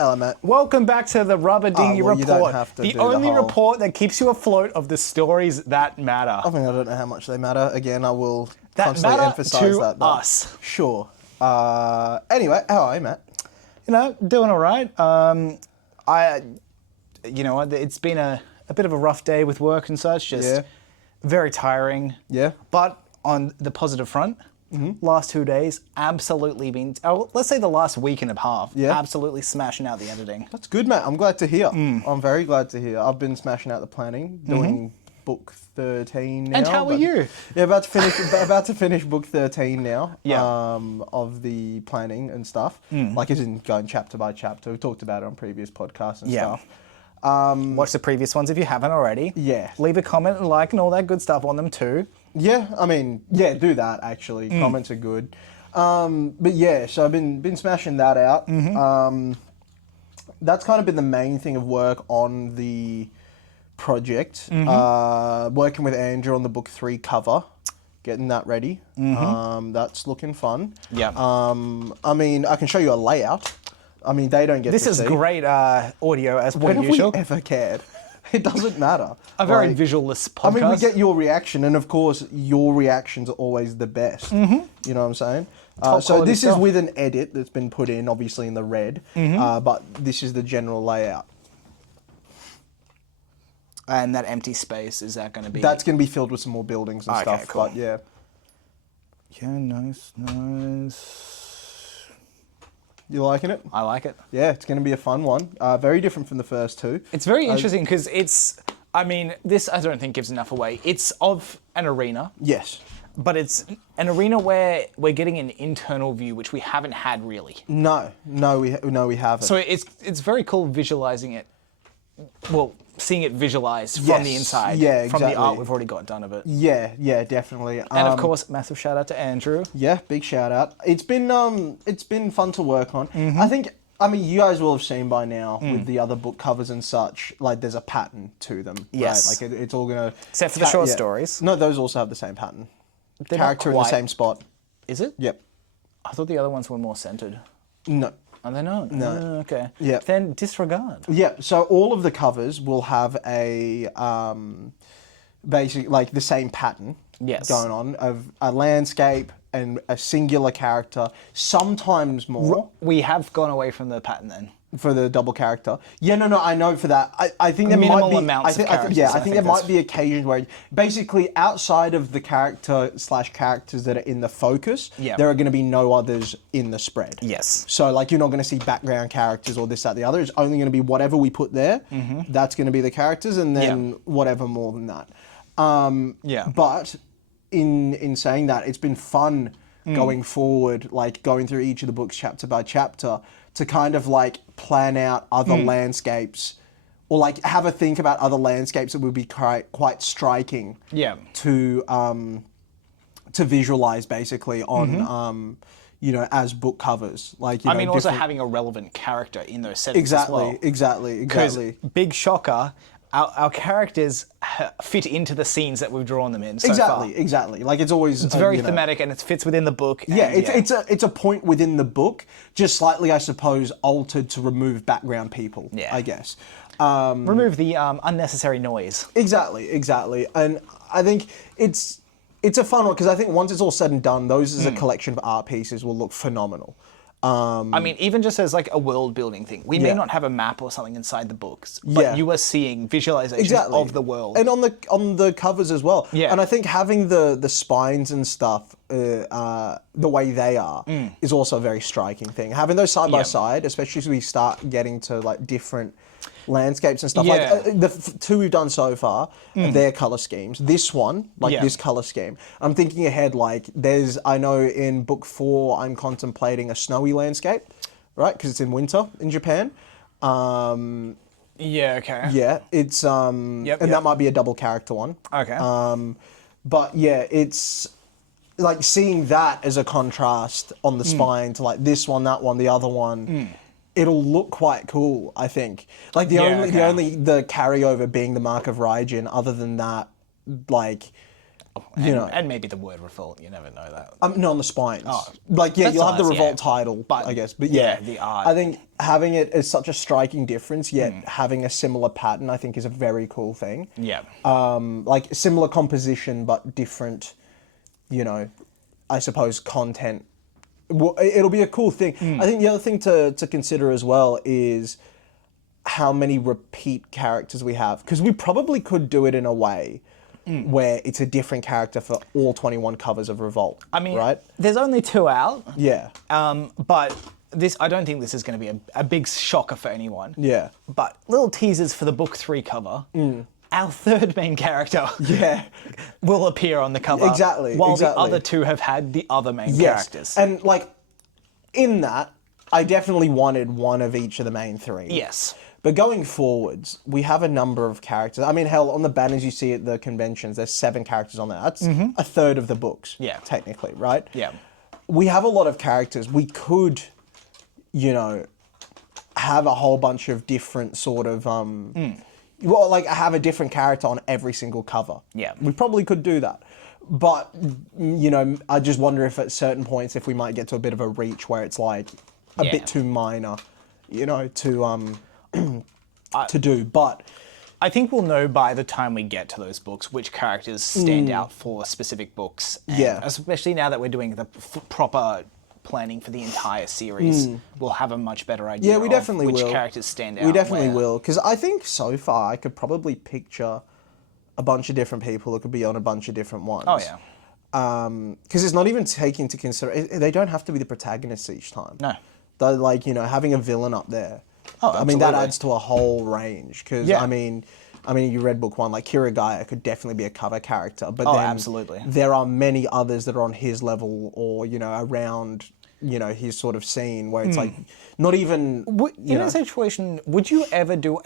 Hello, Matt. Welcome back to the Rubber Dinghy Report. You don't have to the do only the whole... report that keeps you afloat of the stories that matter. I mean, I don't know how much they matter. Again, I will That constantly matter emphasize to that. Though. us. Sure. Anyway, how are you, Matt? You know, doing all right. You know, it's been a bit of a rough day with work and such. Just very tiring. Yeah. But on the positive front, last 2 days, absolutely been, let's say the last week and a half, absolutely smashing out the editing. That's good, Matt. I'm glad to hear. I'm very glad to hear. I've been smashing out the planning, doing book 13 now. And how are you? Yeah, about to finish book 13 now. Yeah. Of the planning and stuff. Like, as in going chapter by chapter. We've talked about it on previous podcasts and stuff. Watch the previous ones if you haven't already. Yeah. Leave a comment and like and all that good stuff on them too. Yeah, I mean, yeah, do that actually. Comments are good. But yeah, so I've been smashing that out. That's kind of been the main thing of work on the project. Working with Andrew on the book 3 cover, getting that ready. That's looking fun. Yeah. I mean, I can show you a layout. I mean, they don't get this to is see. great audio as per When have usual. we ever cared? It doesn't matter. A very visual-less podcast. I mean, we get your reaction, and of course, your reactions are always the best. You know what I'm saying? So this is with an edit that's been put in, obviously in the red, but this is the general layout. And that empty space, is that going to be... That's going to be filled with some more buildings and stuff, cool. but yeah. Yeah, nice. You liking it? I like it. Yeah, it's going to be a fun one. Very different from the first two. It's very interesting because it's... I mean, this I don't think gives enough away. It's of an arena. Yes. But it's an arena where we're getting an internal view, which we haven't had really. No, we haven't. So it's very cool visualizing it. Well, seeing it visualized from the inside. Yeah, From exactly. the art we've already got done of it. Yeah, definitely. And of course, massive shout out to Andrew. Yeah, big shout out. It's been fun to work on. I mean, you guys will have seen by now with the other book covers and such, like there's a pattern to them. Yes. Right? Like it's all gonna... Except for the short stories. No, those also have the same pattern. They're Character in the same spot. Is it? Yep. I thought the other ones were more centered. No. Are they not? No. Okay. Yeah. Then disregard. Yeah, so all of the covers will have a basically like the same pattern going on of a landscape and a singular character, sometimes more. We have gone away from the pattern then. For the double character. Yeah, no, I know for that. I think there Minimal might be... amounts of characters. I think there might be occasions where basically outside of the characters that are in the focus, there are going to be no others in the spread. Yes. So like you're not going to see background characters or this, that, the other. It's only going to be whatever we put there. That's going to be the characters and then whatever more than that. But in saying that, it's been fun going forward, like going through each of the books chapter by chapter to kind of like plan out other landscapes or like have a think about other landscapes that would be quite striking to visualize basically on you know, as book covers. Like, you know, also having a relevant character in those settings as well. Exactly. Because, big shocker, our characters fit into the scenes that we've drawn them in so far. Exactly. Like it's always... It's very thematic and it fits within the book. Yeah, it's a point within the book, just slightly, I suppose, altered to remove background people, I guess. Remove the unnecessary noise. Exactly. And I think it's a fun one, because I think once it's all said and done, those as a collection of art pieces will look phenomenal. I mean, even just as like a world building thing, we may not have a map or something inside the books, but you are seeing visualizations of the world. And on the covers as well. Yeah. And I think having the spines and stuff the way they are is also a very striking thing. Having those side by side, especially as we start getting to like different landscapes and stuff. Like the two we've done so far, their color schemes. This one, this color scheme. I'm thinking ahead, like I know in book 4, I'm contemplating a snowy landscape, right? Because it's in winter in Japan. Yeah, okay. Yeah, it's, and that might be a double character one. Okay. But yeah, it's like seeing that as a contrast on the spine to like this one, that one, the other one. It'll look quite cool, I think. Like the carryover being the mark of Raijin. Other than that, like And maybe the word revolt. You never know that. No, on the spines. Oh, you'll have the nice, revolt title, but I guess. But the art. I think having it is such a striking difference, yet having a similar pattern, I think, is a very cool thing. Yeah. Similar composition, but different, I suppose, content. It'll be a cool thing. I think the other thing to consider as well is how many repeat characters we have. Because we probably could do it in a way where it's a different character for all 21 covers of Revolt. I mean, right? There's only 2 out. Yeah. But I don't think this is going to be a big shocker for anyone. Yeah. But little teasers for the book 3 cover. Our third main character will appear on the cover. Exactly. While the other 2 have had the other main characters. And in that, I definitely wanted one of each of the main 3. Yes. But going forwards, we have a number of characters. I mean, hell, on the banners you see at the conventions, there's 7 characters on there. That's a third of the books, technically, right? Yeah. We have a lot of characters. We could, have a whole bunch of different sort of, have a different character on every single cover. Yeah. We probably could do that. But, I just wonder if at certain points, if we might get to a bit of a reach where it's a bit too minor, to do, but I think we'll know by the time we get to those books which characters stand out for specific books. And especially now that we're doing the proper planning for the entire series, we'll have a much better idea we definitely which will. Characters stand out. We definitely will, because I think so far I could probably picture a bunch of different people that could be on a bunch of different ones. Oh, yeah. Because it's not even taking into consideration, they don't have to be the protagonists each time. No. They're having a villain up there. Oh, I mean, that adds to a whole range. Because, I mean, you read book 1, Kirigaya could definitely be a cover character. But then absolutely. There are many others that are on his level or, around, his sort of scene where it's not even... In a situation, would you ever do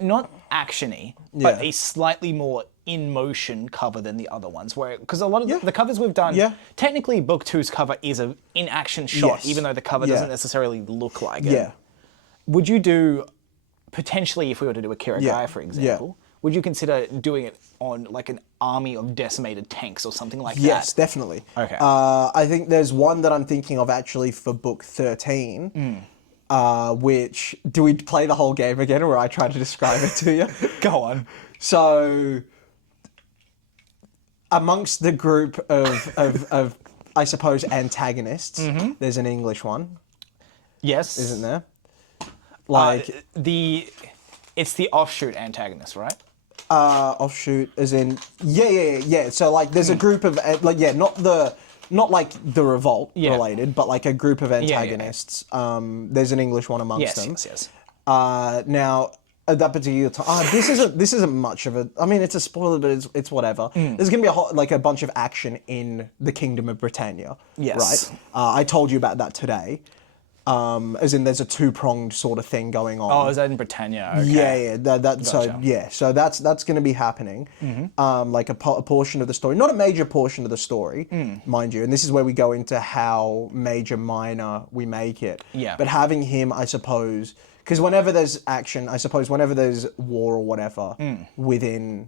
not action-y, but a slightly more in-motion cover than the other ones? Because a lot of the covers we've done, technically book 2's cover is an in-action shot, even though the cover doesn't necessarily look like it. Yeah. Would you do, potentially, if we were to do a Kirigaya, for example, would you consider doing it on an army of decimated tanks or something like that? Yes, definitely. Okay. I think there's one that I'm thinking of actually for book 13, which, do we play the whole game again or I try to describe it to you? Go on. So, amongst the group of I suppose, antagonists, there's an English one. Yes. Isn't there? It's the offshoot antagonist, right? Offshoot, as in, yeah. So there's a group of not the revolt related, but a group of antagonists. There's an English one amongst them. Yes. Now at that particular time, this isn't much of a. I mean, it's a spoiler, but it's whatever. There's gonna be a bunch of action in the Kingdom of Britannia. Yes. Right. I told you about that today. As in, there's a 2-pronged sort of thing going on. Oh, is that in Britannia? Okay. Yeah. So that's going to be happening. A portion of the story, not a major portion of the story, mind you. And this is where we go into how major, minor we make it. Yeah. But having him, I suppose, because whenever there's action, I suppose, whenever there's war or whatever within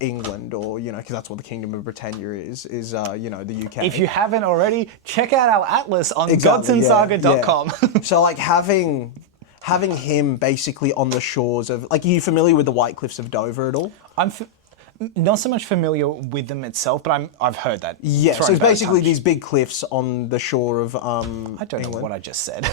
England, or because that's what the Kingdom of Britannia is the UK. If you haven't already, check out our atlas on godsandsaga.com. Yeah. So having him basically on the shores of, are you familiar with the White Cliffs of Dover at all? I'm not so much familiar with them itself, but I've heard that. Yeah, so it's basically these big cliffs on the shore of I don't know what I just said.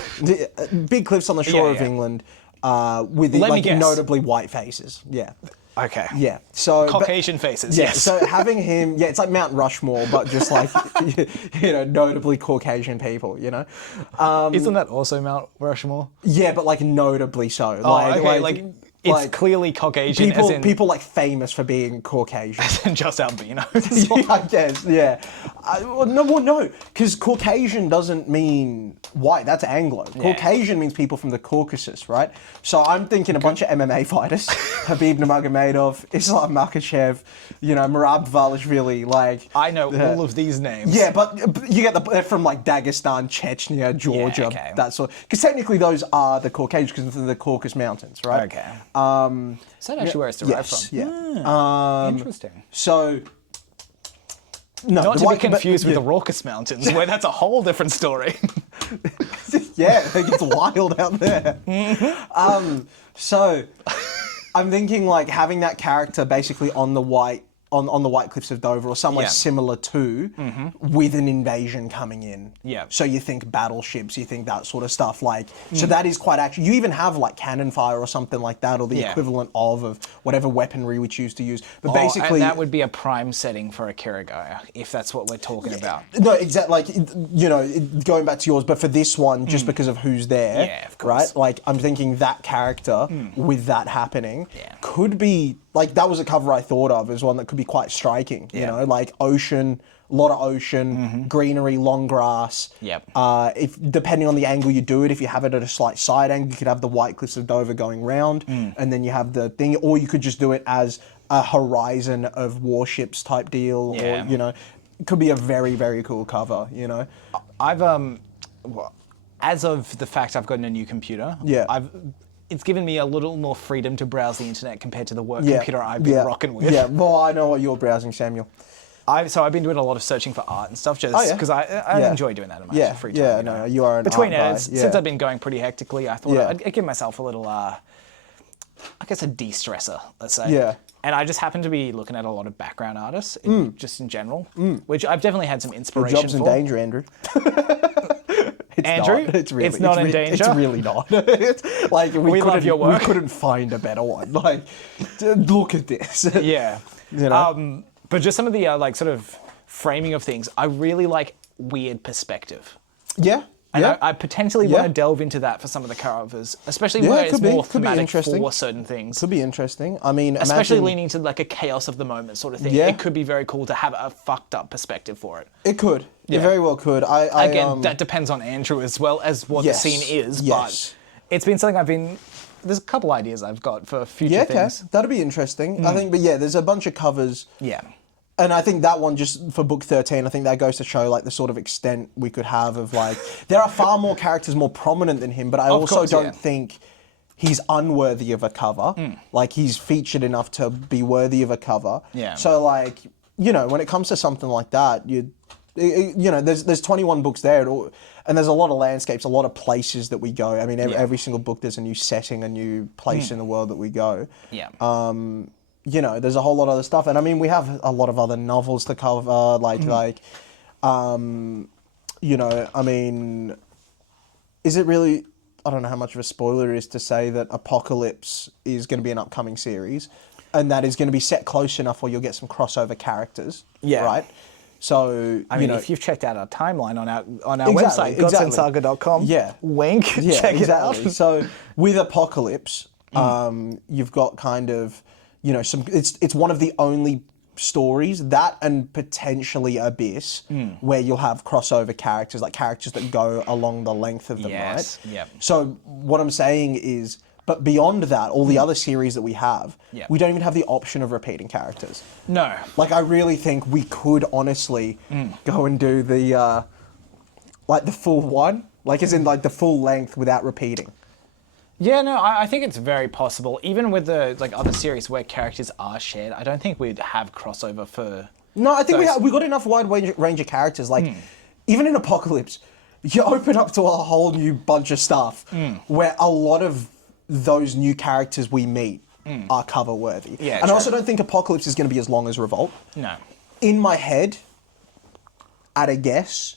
Big cliffs on the shore of England with notably white faces. Yeah. Okay. Yeah. So Caucasian faces. Yeah. Yes. So having him, it's like Mount Rushmore, but just notably Caucasian people. Isn't that also Mount Rushmore? Yeah, but notably so. Okay. It's clearly Caucasian. People famous for being Caucasian. As in just albinos. Yeah, I guess. Yeah. No, because Caucasian doesn't mean white. That's Anglo. Yeah. Caucasian means people from the Caucasus, right? So I'm thinking a bunch of MMA fighters: Habib Nurmagomedov, Islam Makhachev, Merab Dvalishvili. I know all of these names. Yeah, but you get they're from Dagestan, Chechnya, Georgia, that sort. Because technically those are the Caucasians, because they're the Caucasus Mountains, right? Okay. Is that actually where it's derived from? Yeah. Interesting. So No, not to be confused with the Raucous Mountains, where that's a whole different story. Yeah, it gets wild out there. So I'm thinking like having that character basically on the White Cliffs of Dover or somewhere similar to, with an invasion coming in. Yeah. So you think battleships, you think that sort of stuff. Like, so that is quite actually. You even have like cannon fire or something like that, or the equivalent of whatever weaponry we choose to use. But basically, and that would be a prime setting for a Kirigaya, if that's what we're talking about. No, exactly. Like, you know, going back to yours, but for this one, just because of who's there, Yeah, of course. right? Like, I'm thinking that character with that happening could be. Like, that was a cover I thought of as one that could be quite striking, you know, like ocean, a lot of ocean, greenery, long grass. Yep. If depending on the angle you do it, if you have it at a slight side angle, you could have the White Cliffs of Dover going round, and then you have the thing, or you could just do it as a horizon of warships type deal, or, you know, it could be a very, very cool cover, you know. I've, as of the fact I've gotten a new computer, it's given me a little more freedom to browse the internet compared to the work computer I've been rocking with. Yeah, well, I know what you're browsing, Samuel. So I've been doing a lot of searching for art and stuff, just because I enjoy doing that in my free time. Yeah, no, you are an Between art guy. edits, since I've been going pretty hectically, I thought I'd give myself a little, I guess a de-stressor, let's say. Yeah. And I just happen to be looking at a lot of background artists, just in general, which I've definitely had some Your inspiration job's in danger, Andrew. It's Andrew, not. It's not in danger. It's really not. It's like we love your work. We couldn't find a better one. Like, look at this. Yeah. You know? But just some of the like sort of framing of things, I really like weird perspective. Yeah. And I potentially want to delve into that for some of the covers, especially where it's more thematic for certain things. Could be interesting. I mean, especially leaning to like a chaos of the moment sort of thing. Yeah. It could be very cool to have a fucked up perspective for it. It could. Yeah. It very well could. Again, that depends on Andrew as well as what the scene is. But it's been something there's a couple ideas I've got for future things. Yeah, that'd be interesting. I think, but there's a bunch of covers. Yeah. And I think that one, just for book 13, I think that goes to show like the sort of extent we could have of like, there are far more characters more prominent than him, but I also don't think he's unworthy of a cover. Like, he's featured enough to be worthy of a cover. Yeah. So like, you know, when it comes to something like that, you know, there's 21 books there, and there's a lot of landscapes, a lot of places that we go. I mean, every single book there's a new setting, a new place in the world that we go. Yeah. You know, there's a whole lot of other stuff, and I mean, we have a lot of other novels to cover, you know, I mean, is it really? I don't know how much of a spoiler it is to say that Apocalypse is going to be an upcoming series, and that is going to be set close enough where you'll get some crossover characters. Yeah. Right. So, I mean, if you've checked out our timeline on our website, godsandsaga.com, wink, check it out. So, with Apocalypse, you've got kind of, you know, it's one of the only stories, that and potentially Abyss, where you'll have crossover characters, like characters that go along the length of the night. Yep. So what I'm saying is, but beyond that, all the other series that we have, we don't even have the option of repeating characters. No. Like, I really think we could honestly go and do the, like the full one, like as in like the full length without repeating. Yeah, no, I think it's very possible. Even with the like other series where characters are shared, I don't think we'd have crossover for. No, I think we got enough wide range of characters. Like, even in Apocalypse, you open up to a whole new bunch of stuff where a lot of those new characters we meet are cover worthy. Yeah, and I also don't think Apocalypse is going to be as long as Revolt. No. In my head, at a guess,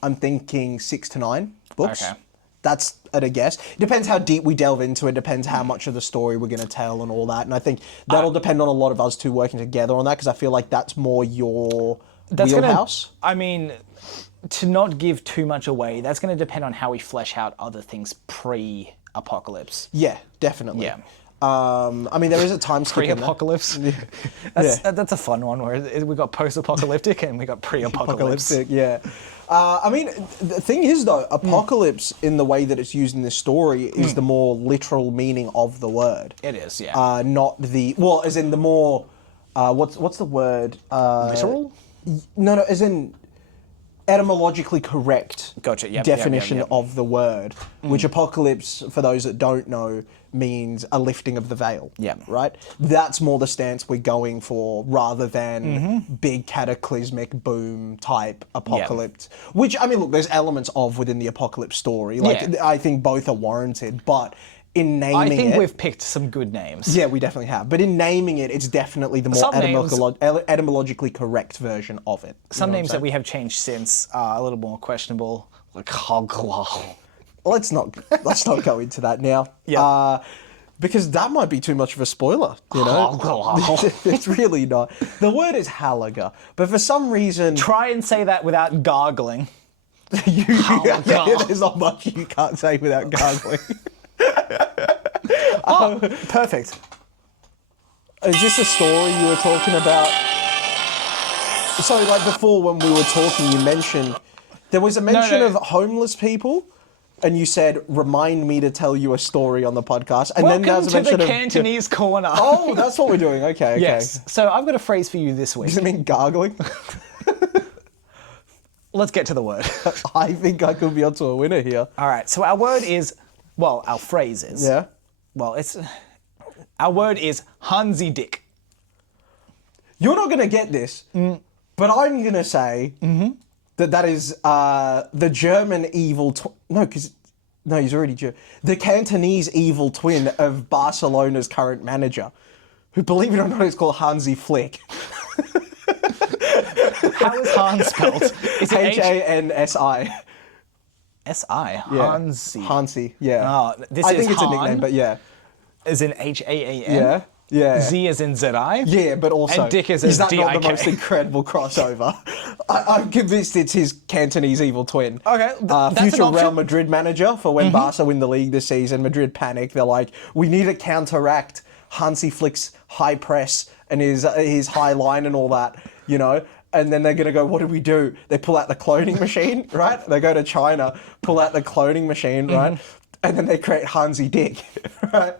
I'm thinking 6 to 9 books. Okay. That's at a guess. Depends how deep we delve into it. Depends how much of the story we're going to tell and all that. And I think that'll depend on a lot of us two working together on that, because I feel like that's more your wheelhouse. I mean, to not give too much away, that's going to depend on how we flesh out other things pre-Apocalypse. Yeah, definitely. Yeah. I mean, there is a time skip pre-apocalypse. That's a fun one where we got post-apocalyptic and we got pre-apocalypse. Yeah. I mean, the thing is though, apocalypse in the way that it's used in this story is the more literal meaning of the word. It is, yeah. Not the as in the more what's the word? Literal? No, as in etymologically correct definition of the word, which apocalypse, for those that don't know, means a lifting of the veil. Yeah. Right? That's more the stance we're going for rather than big cataclysmic boom type apocalypse. Which, I mean, look, there's elements of within the apocalypse story. Like, I think both are warranted, but in naming it... I think we've picked some good names. Yeah, we definitely have. But in naming it, it's definitely the more etymologically correct version of it. Some names that we have changed since are a little more questionable, like Hogla. Let's not go into that now. Yeah. Because that might be too much of a spoiler, you know? It's really not. The word is halaga, but for some reason... Try and say that without gargling. There's not much you can't say without gargling. Perfect. Is this a story you were talking about? So, like, before when we were talking, you mentioned... There was a mention of homeless people... And you said, remind me to tell you a story on the podcast. And Welcome then there's a to mention the Cantonese corner. Oh, that's what we're doing. Okay. Yes. So I've got a phrase for you this week. Does it mean gargling? Let's get to the word. I think I could be onto a winner here. All right. So our word is, well, our phrase is. Yeah. Well, our word is Hansi Dick. You're not going to get this, but I'm going to say that is the German evil... No, he's already German. The Cantonese evil twin of Barcelona's current manager, who, believe it or not, is called Hansi Flick. How is Hans spelled? Is it Hansi. S-I? Hansi. Hansi, yeah. Oh, I think it's a nickname, but yeah. As in H-A-A-N? Yeah. Yeah. Z as in Z-I? Yeah, but also... And Dick as in D-I-K. Is that D-I-K? not the most incredible crossover? I'm convinced it's his Cantonese evil twin. Okay, that's future an option. Real Madrid manager for when Barca win the league this season. Madrid panic. They're like, we need to counteract Hansi Flick's high press and his high line and all that, you know? And then they're going to go, what do we do? They pull out the cloning machine, right? They go to China, pull out the cloning machine, right? And then they create Hansi Dick, right?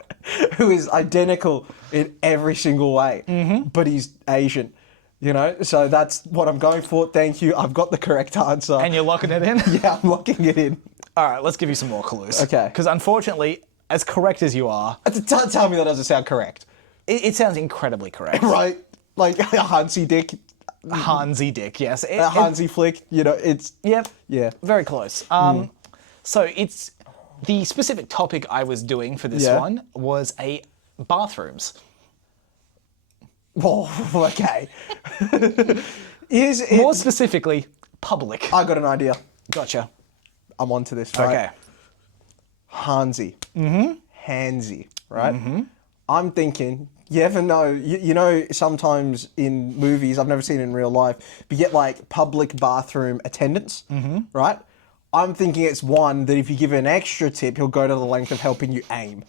Who is identical in every single way, but he's Asian, you know? So that's what I'm going for. Thank you. I've got the correct answer. And you're locking it in? Yeah, I'm locking it in. All right, let's give you some more clues. Okay. Because unfortunately, as correct as you are... Tell me that doesn't sound correct. It sounds incredibly correct. Right? Like Hansi Dick. Hansi Dick, yes. Hansi Flick, you know, it's... Yep. Yeah. Very close. So it's... The specific topic I was doing for this one was bathrooms. Oh, okay. More specifically, public. I got an idea. Gotcha. I'm onto this, right? Okay. Hansi. Hansi, right? I'm thinking, you ever know, you know, sometimes in movies, I've never seen it in real life, but you get like public bathroom attendants, right? I'm thinking it's one that if you give an extra tip, he'll go to the length of helping you aim.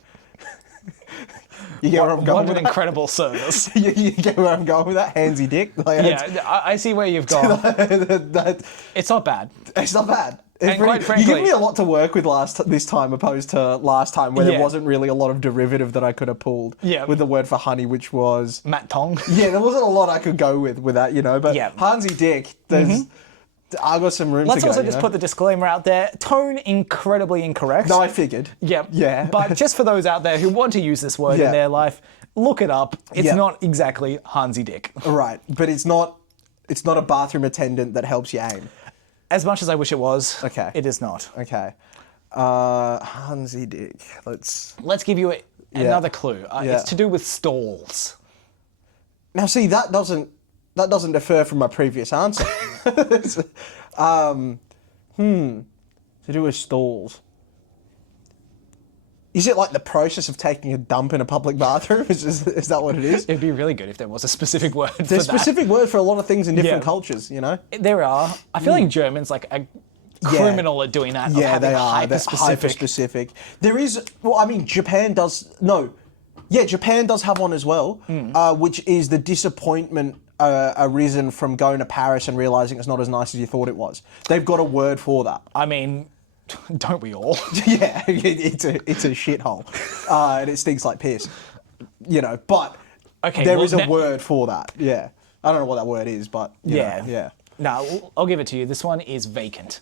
You get where I'm going with that? What an incredible service. You get where I'm going with that? Hansi Dick? Like, yeah, I see where you've gone. It's not bad. It's not bad. And quite frankly, you give me a lot to work with this time opposed to last time where there wasn't really a lot of derivative that I could have pulled with the word for honey, which was... Matt Tong. Yeah, there wasn't a lot I could go with that, you know, but Hansi Dick, there's... I got some room to go. Let's also just put the disclaimer out there. Tone incredibly incorrect. No, I figured. Yep. Yeah. But just for those out there who want to use this word in their life, look it up. It's not exactly Hansi Dick. Right, but it's not a bathroom attendant that helps you aim. As much as I wish it was, it is not. Okay. Hansi Dick. Let's give you another clue. It's to do with stalls. Now, see, that doesn't differ from my previous answer. To do with stalls. Is it like the process of taking a dump in a public bathroom? Is that what it is? It'd be really good if there was a specific word for that. There's specific word for a lot of things in different cultures, you know? There are. I feel like Germans like are criminal at doing that. Yeah, they are. Hyper-specific. Hyper-specific. There is... Well, I mean, Japan does... No. Yeah, Japan does have one as well, which is the disappointment arisen from going to Paris and realising it's not as nice as you thought it was. They've got a word for that. I mean, don't we all? Yeah, it's a shithole. And it stinks like piss. You know, but there is a word for that. Yeah. I don't know what that word is, but... You know, yeah. No, I'll give it to you. This one is vacant.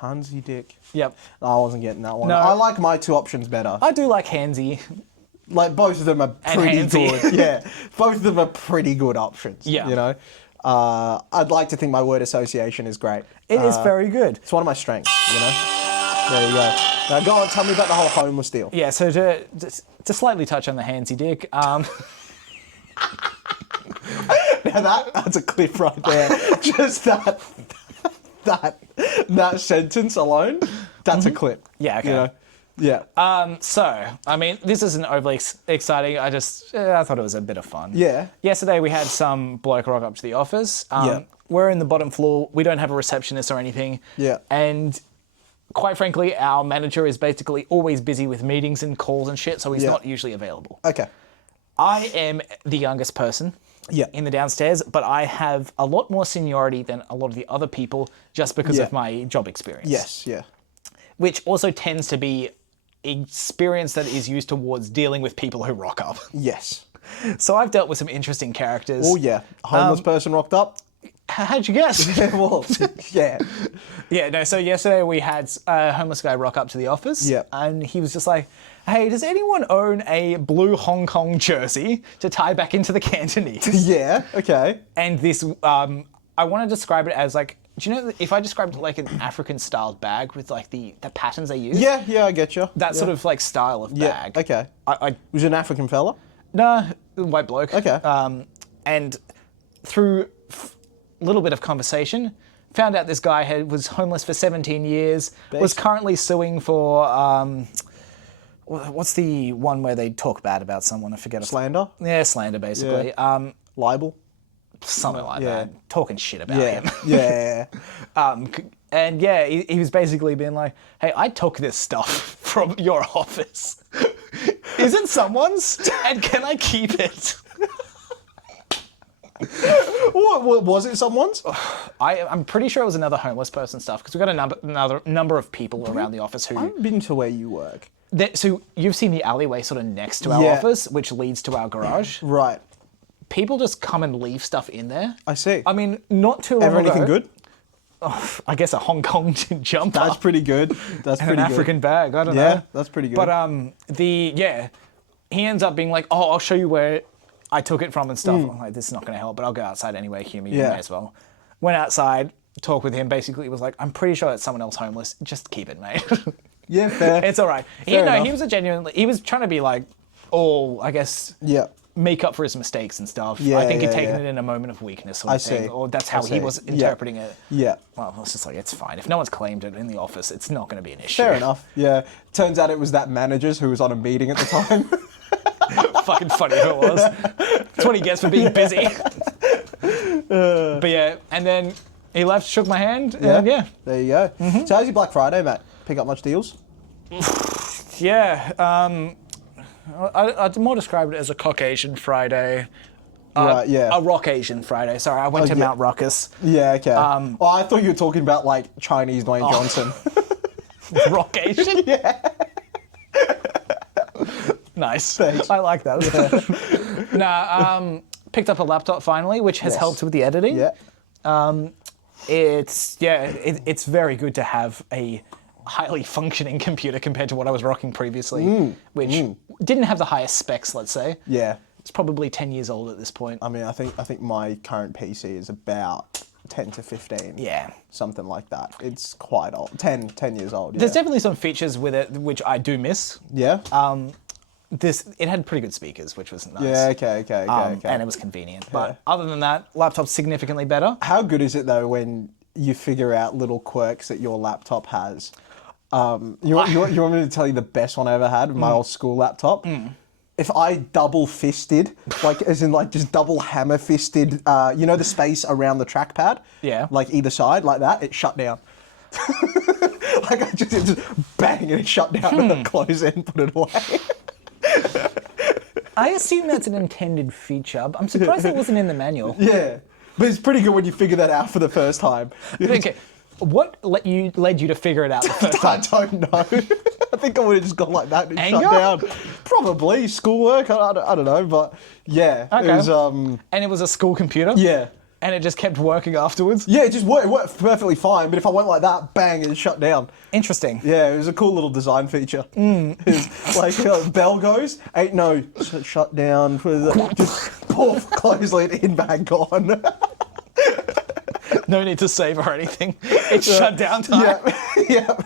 Handsy dick. Yep. I wasn't getting that one. No. I like my two options better. I do like handsy. Like, both of them are pretty good. Yeah. Both of them are pretty good options. Yeah. You know? I'd like to think my word association is great. It is very good. It's one of my strengths, you know? There you go. Now, go on, tell me about the whole homeless deal. Yeah, so to slightly touch on the handsy dick, Now that's a clip right there. Just that sentence alone, that's a clip. Yeah, okay. You know? Yeah. So, I mean, this isn't overly exciting. I thought it was a bit of fun. Yeah. Yesterday we had some bloke rock up to the office. Yeah. We're in the bottom floor. We don't have a receptionist or anything. Yeah. And quite frankly, our manager is basically always busy with meetings and calls and shit, so he's not usually available. Okay. I am the youngest person in the downstairs, but I have a lot more seniority than a lot of the other people just because of my job experience. Yes, yeah. Which also tends to be experience that is used towards dealing with people who rock up. Yes. So I've dealt with some interesting characters. Oh, yeah. A homeless person rocked up. How'd you guess? Well, yeah. Yeah, no, so yesterday we had a homeless guy rock up to the office. Yeah. And he was just like, hey, does anyone own a blue Hong Kong jersey to tie back into the Cantonese? Yeah, okay. And this, I want to describe it as like, do you know, if I described it like an African-styled bag with like the patterns they use? Yeah, I get you. That sort of like style of bag. Yeah, okay. Was it an African fella? No, white bloke. Okay. And through a little bit of conversation, found out this guy was homeless for 17 years, was currently suing for, what's the one where they talk bad about someone? I forget. Slander? Yeah, slander, basically. Yeah. Libel? Something like that. Talking shit about him. Yeah. And yeah, he was basically being like, hey, I took this stuff from your office. Is it someone's? And can I keep it? What was it someone's? I'm pretty sure it was another homeless person stuff because we've got another number of people around the office who... I've been to where you work. So you've seen the alleyway sort of next to our office, which leads to our garage. Right. People just come and leave stuff in there. I see. I mean, not too long Ever ago... anything good? Oh, I guess a Hong Kong jumper. That's pretty good. That's pretty an good. African bag. I don't know. Yeah, that's pretty good. But he ends up being like, "Oh, I'll show you where I took it from and stuff." I'm like, "This is not going to help, but I'll go outside anyway, Hume. You may as well." Went outside, talked with him. Basically, he was like, "I'm pretty sure it's someone else homeless. Just keep it, mate." Yeah, fair. It's all right. He was trying to be like, I guess. Yeah. Make up for his mistakes and stuff. Yeah, I think he'd taken it in a moment of weakness sort of thing. Or that's how he was interpreting it. Yeah. Well, it's just like, it's fine. If no one's claimed it in the office, it's not going to be an issue. Fair enough. Yeah. Turns out it was that manager's who was on a meeting at the time. Fucking funny if it was. That's what he gets for being busy. But yeah, and then he left, shook my hand, and yeah. There you go. Mm-hmm. So how's your Black Friday, Matt? Pick up much deals? Yeah. I'd more describe it as a Caucasian Friday. Right, yeah. A Rockasian Friday. Sorry, I went to Mount Ruckus. Yeah, okay. I thought you were talking about like Chinese Dwayne Johnson. Rockasian? Yeah. Nice. Thanks. I like that. Yeah. Picked up a laptop finally, which has helped with the editing. Yeah. It's very good to have a highly functioning computer compared to what I was rocking previously, which didn't have the highest specs, let's say. Yeah. It's probably 10 years old at this point. I mean, I think my current PC is about 10 to 15. Yeah. Something like that. It's quite old. 10 years old. Yeah. There's definitely some features with it which I do miss. Yeah. It had pretty good speakers, which was nice. Yeah, okay. And it was convenient. But other than that, laptop's significantly better. How good is it though when you figure out little quirks that your laptop has? You want me to tell you the best one I ever had? My old school laptop. If I double fisted, like as in like just double hammer fisted, the space around the trackpad? Yeah. Like either side, like that, it shut down. Like it just bang and it shut down and then close it and put it away. I assume that's an intended feature. I'm surprised it wasn't in the manual. Yeah. But it's pretty good when you figure that out for the first time. Okay. What led you to figure it out the first time? I don't know. I think I would have just gone like that and Anger? shut down. Probably schoolwork. I don't know, but yeah, okay. It was. And it was a school computer. Yeah. And it just kept working afterwards? Yeah, it worked perfectly fine, but if I went like that, bang, it shut down. Interesting. Yeah, it was a cool little design feature. It's like, bell goes, ain't no shut down, just poof, close lid, in bag, gone. No need to save or anything. It's shut down time. Yeah.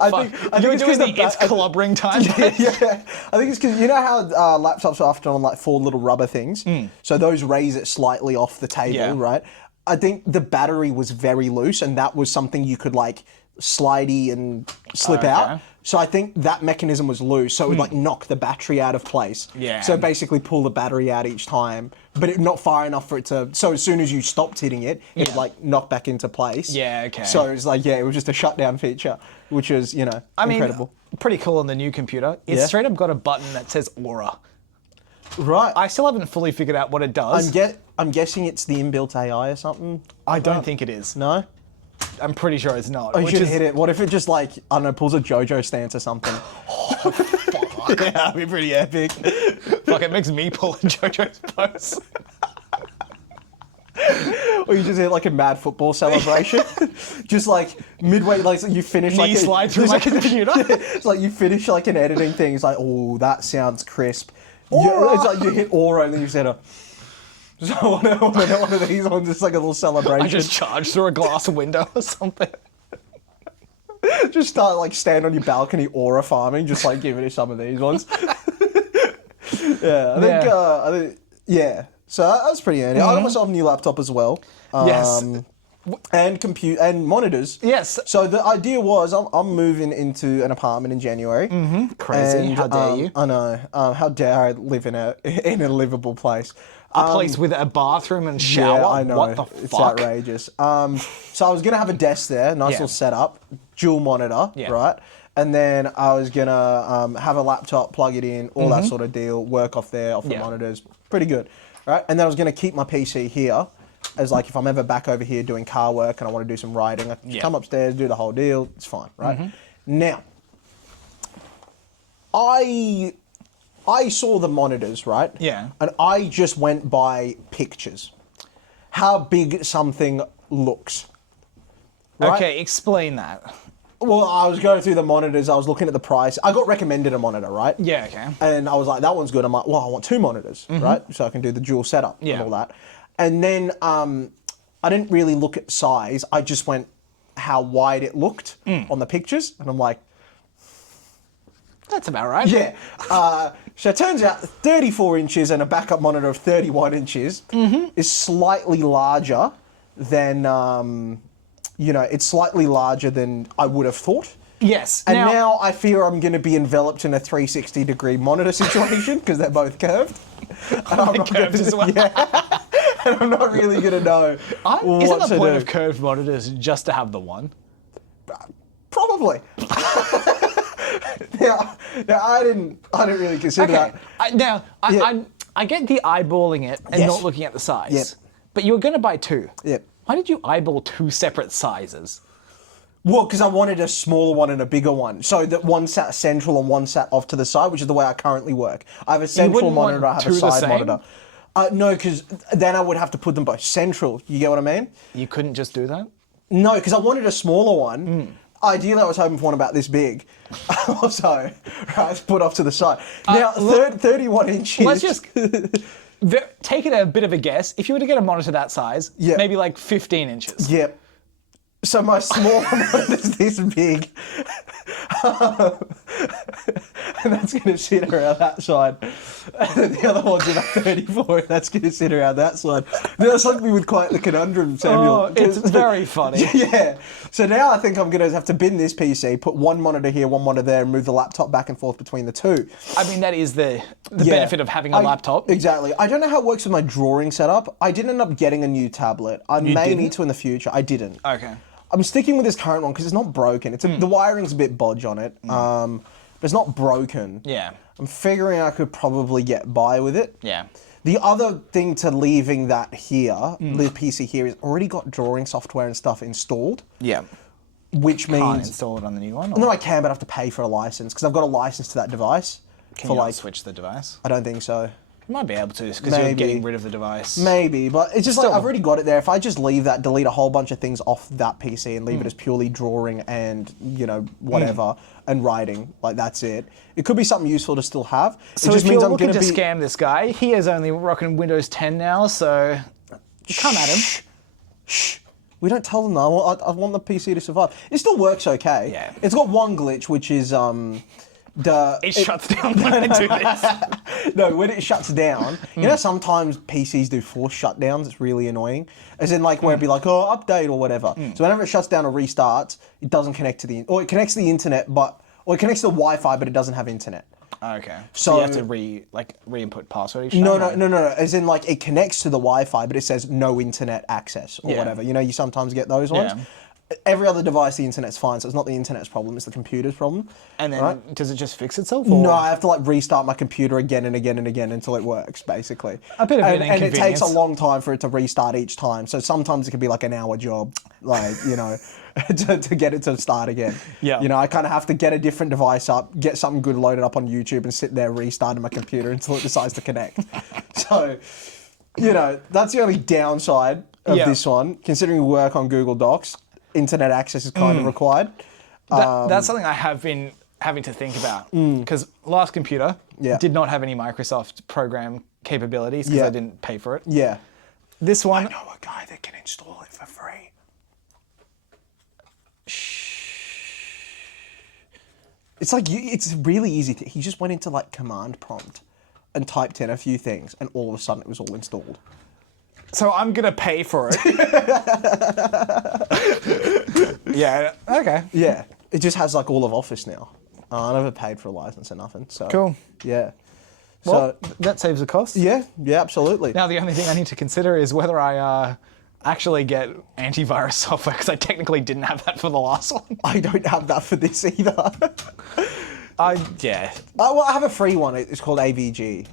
I think You're it's doing the it's club ring time. Yeah. I think it's because you know how laptops are often on like 4 little rubber things, so those raise it slightly off the table, right? I think the battery was very loose, and that was something you could like slidey and slip out. So I think that mechanism was loose, so it would like knock the battery out of place. Yeah. So basically pull the battery out each time, but not far enough for it to. So as soon as you stopped hitting it, it would like knock back into place. Yeah. Okay. So it's like it was just a shutdown feature, which is incredible. Pretty cool on the new computer. It's straight up got a button that says Aura. Right. I still haven't fully figured out what it does. I'm guessing it's the inbuilt AI or something. I don't think it is. No? I'm pretty sure it's not. Oh, you should hit it. What if it just like, I don't know, pulls a JoJo stance or something? Fuck. Yeah, that'd be pretty epic. Fuck, it makes me pull a JoJo's pose. Or you just hit like a mad football celebration. Just like midway, like you finish Knee slide through my computer. It's like you finish like an editing thing. It's like, oh, that sounds crisp. It's like you hit Aura and then you said, so I want one of these ones, just like a little celebration. I just charged through a glass window or something. Just stand on your balcony Aura farming, just like giving it some of these ones. I think, so that's pretty handy. I got myself a new laptop as well. Yes. And monitors. Yes. So the idea was I'm moving into an apartment in January. Crazy. And, how dare you? I know. How dare I live in a livable place? A place with a bathroom and shower? Yeah, I know. What the fuck? It's outrageous. So I was going to have a desk there, nice little setup, dual monitor, right? And then I was going to have a laptop, plug it in, all that sort of deal, work off the monitors. Pretty good, right? And then I was going to keep my PC here as like if I'm ever back over here doing car work and I want to do some writing, I can just come upstairs, do the whole deal, it's fine, right? Now, I saw the monitors, right? Yeah. And I just went by pictures. How big something looks. Right? Okay, explain that. Well, I was going through the monitors, I was looking at the price. I got recommended a monitor, right? Yeah, okay. And I was like, that one's good. I'm like, well, I want 2 monitors, right? So I can do the dual setup and all that. And then I didn't really look at size. I just went how wide it looked on the pictures. And I'm like, that's about right. yeah. So it turns out 34 inches and a backup monitor of 31 inches is slightly larger than, it's slightly larger than I would have thought. Yes. And now I fear I'm going to be enveloped in a 360-degree monitor situation because they're both curved. And I'm not curved as well. Yeah. And I'm not really going to know Isn't the point of curved monitors just to have the one? Probably. Yeah, I didn't really consider that. I get the eyeballing it and not looking at the size. Yep. But you were going to buy 2. Yep. Why did you eyeball 2 separate sizes? Well, because I wanted a smaller one and a bigger one. So that one sat central and one sat off to the side, which is the way I currently work. I have a central monitor, I have a side monitor. No, because then I would have to put them both central. You get what I mean? You couldn't just do that? No, because I wanted a smaller one. Ideally, I was hoping for one about this big. Also, right, put off to the side. Now, 31 inches. Let's just take it a bit of a guess. If you were to get a monitor that size, maybe like 15 inches. Yep. So my small monitor's this big. And that's going to sit around that side. And then the other one's about 34, and that's going to sit around that side. That's left me with quite the conundrum, Samuel. Oh, it's very funny. Yeah. So now I think I'm going to have to bin this PC, put one monitor here, one monitor there, and move the laptop back and forth between the two. I mean, that is the benefit of having a laptop. Exactly. I don't know how it works with my drawing setup. I didn't end up getting a new tablet. I may need to in the future. I didn't. Okay. I'm sticking with this current one because it's not broken. The wiring's a bit bodge on it, but it's not broken. Yeah. I'm figuring I could probably get by with it. Yeah. The other thing to leaving that here, the PC here, is already got drawing software and stuff installed. Yeah. Which means... Can't install it on the new one? Or? No, I can, but I have to pay for a license because I've got a license to that device. Can you not switch the device? I don't think so. You might be able to, because you're getting rid of the device. Maybe, but it's just like, I've already got it there. If I just leave that, delete a whole bunch of things off that PC and leave it as purely drawing and, whatever, and writing, like that's it. It could be something useful to still have. So it just if means you're I'm looking gonna to scam this guy, he is only rocking Windows 10 now, so come at him. Shh. We don't tell them that. I want the PC to survive. It still works okay. Yeah. It's got one glitch, which is it shuts down when I do this. No, when it shuts down, you know sometimes PCs do forced shutdowns, it's really annoying. As in like where it'd be like, oh, update or whatever. So whenever it shuts down or restarts, it doesn't connect to or it connects to the internet, or it connects to the Wi-Fi, but it doesn't have internet. Okay. So you have to re-input password each time? No. As in like it connects to the Wi-Fi, but it says no internet access or whatever. You know, you sometimes get those ones. Yeah. Every other device, the internet's fine, so it's not the internet's problem, it's the computer's problem. And then does it just fix itself? Or? No, I have to like restart my computer again and again and again until it works, basically. A bit of an inconvenience. And it takes a long time for it to restart each time. So sometimes it can be like an hour job, like, to get it to start again. Yeah. I kind of have to get a different device up, get something good loaded up on YouTube and sit there restarting my computer until it decides to connect. So, that's the only downside of this one, considering we work on Google Docs. Internet access is kind of required. That's something I have been having to think about, because last computer did not have any Microsoft program capabilities because I didn't pay for it. Yeah. This one... I know a guy that can install it for free. It's like, it's really easy he just went into like command prompt and typed in a few things and all of a sudden it was all installed. So I'm going to pay for it. Yeah, okay. Yeah, it just has like all of Office now. I never paid for a license or nothing. So cool. Yeah. Well, that saves the cost. Yeah, absolutely. Now the only thing I need to consider is whether I actually get antivirus software, because I technically didn't have that for the last one. I don't have that for this either. Yeah. Well, I have a free one. It's called AVG.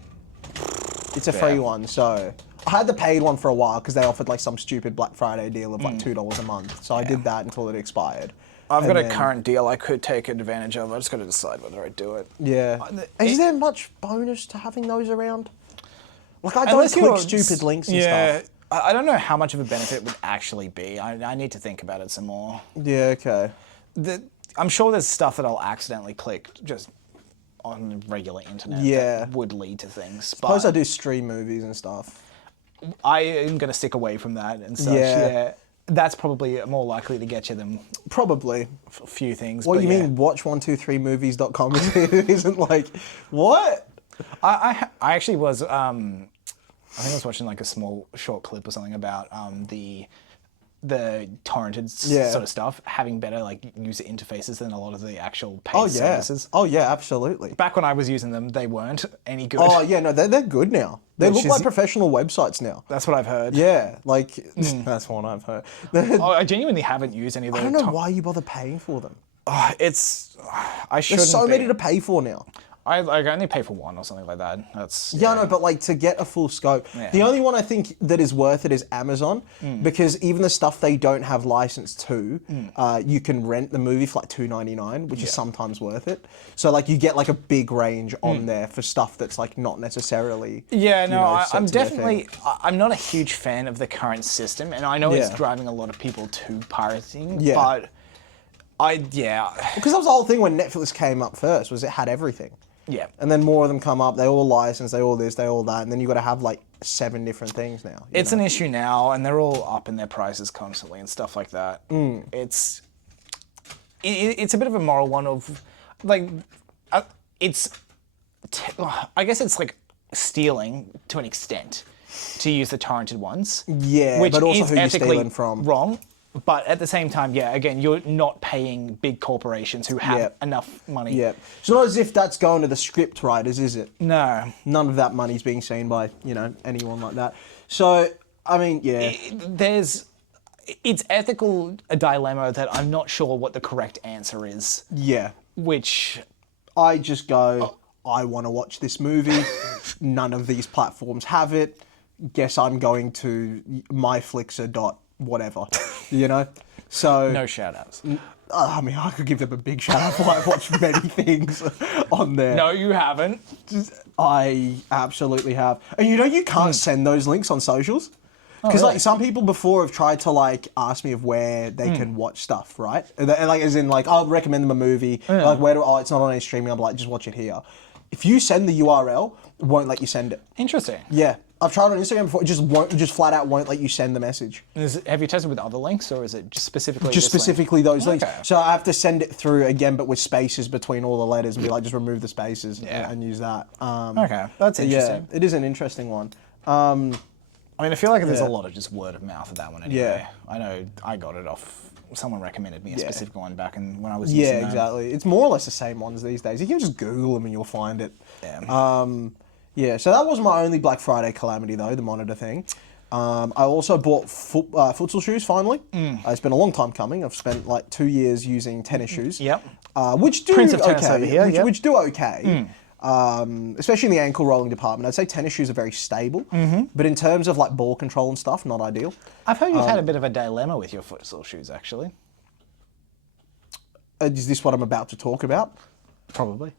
It's a free one, so... I had the paid one for a while because they offered like some stupid Black Friday deal of like $2 a month. So I did that until it expired. I've got a current deal I could take advantage of. I just got to decide whether I do it. Yeah. Is there much bonus to having those around? Like I don't click stupid links and stuff. I don't know how much of a benefit it would actually be. I need to think about it some more. Yeah, okay. I'm sure there's stuff that I'll accidentally click just on the regular internet that would lead to things. Suppose I do stream movies and stuff. I am going to stick away from that and such. Yeah. That's probably more likely to get you than probably a few things. What do you mean watch123movies.com isn't like, what? I actually was, I think I was watching like a small short clip or something about the torrented sort of stuff having better like user interfaces than a lot of the actual paid services. Oh yeah, absolutely. Back when I was using them, they weren't any good. Oh yeah, no, they're good now. They look like professional websites now. That's what I've heard. Yeah, like that's what I've heard. I genuinely haven't used any of those. I don't know why you bother paying for them. I shouldn't. There's so many to pay for now. I only pay for one or something like that. That's I know, but like to get a full scope, the only one I think that is worth it is Amazon, because even the stuff they don't have license to, you can rent the movie for like $2.99, which is sometimes worth it. So like you get like a big range on there for stuff that's like not necessarily. Yeah, no, I'm definitely. I'm not a huge fan of the current system, and I know it's driving a lot of people to pirating. Yeah. But because that was the whole thing when Netflix came up first, was it had everything. Yeah. And then more of them come up, they all license, they all this, they all that, and then you've got to have like 7 different things now. It's an issue now, and they're all up in their prices constantly and stuff like that. It's a bit of a moral one of, like, I guess it's like stealing to an extent to use the torrented ones. Yeah, which but also is who you're ethically stealing from. Wrong. But at the same time, again, you're not paying big corporations who have enough money. Yeah. It's not as if that's going to the script writers, is it? No. None of that money's being seen by, anyone like that. So, I mean, it's ethical a dilemma that I'm not sure what the correct answer is. Yeah. Which... I just go, I want to watch this movie. None of these platforms have it. Guess I'm going to myflixer.whatever. So no shout outs. I mean, I could give them a big shout out for I've watched many things on there. No, you haven't. I absolutely have. And you can't send those links on socials. Because really? like some people before have tried to like ask me of where they can watch stuff, right? And like as in like I'll recommend them a movie. Like it's not on any streaming. I'm like, just watch it here. If you send the URL, it won't let you send it. Interesting. Yeah. I've tried on Instagram before. It just flat out won't let you send the message. Have you tested with other links, or is it just specifically just specifically those links? Okay. So I have to send it through again, but with spaces between all the letters, and be like, just remove the spaces and use that. Okay, that's interesting. Yeah, it is an interesting one. I mean, I feel like there's a lot of just word of mouth of that one anyway. Yeah. I know I got it off. Someone recommended me a specific one back when I was Yeah, using them. exactly. It's more or less the same ones these days. You can just Google them and you'll find it. Yeah. Yeah, so that was my only Black Friday calamity though, the monitor thing. I also bought futsal shoes finally. It's been a long time coming. I've spent like 2 years using tennis shoes. Yep. Which do Prince of tennis okay. over here, Which do okay. Especially in the ankle rolling department. I'd say tennis shoes are very stable, but in terms of like ball control and stuff, not ideal. I've heard you've had a bit of a dilemma with your futsal shoes, actually. Is this what I'm about to talk about? Probably.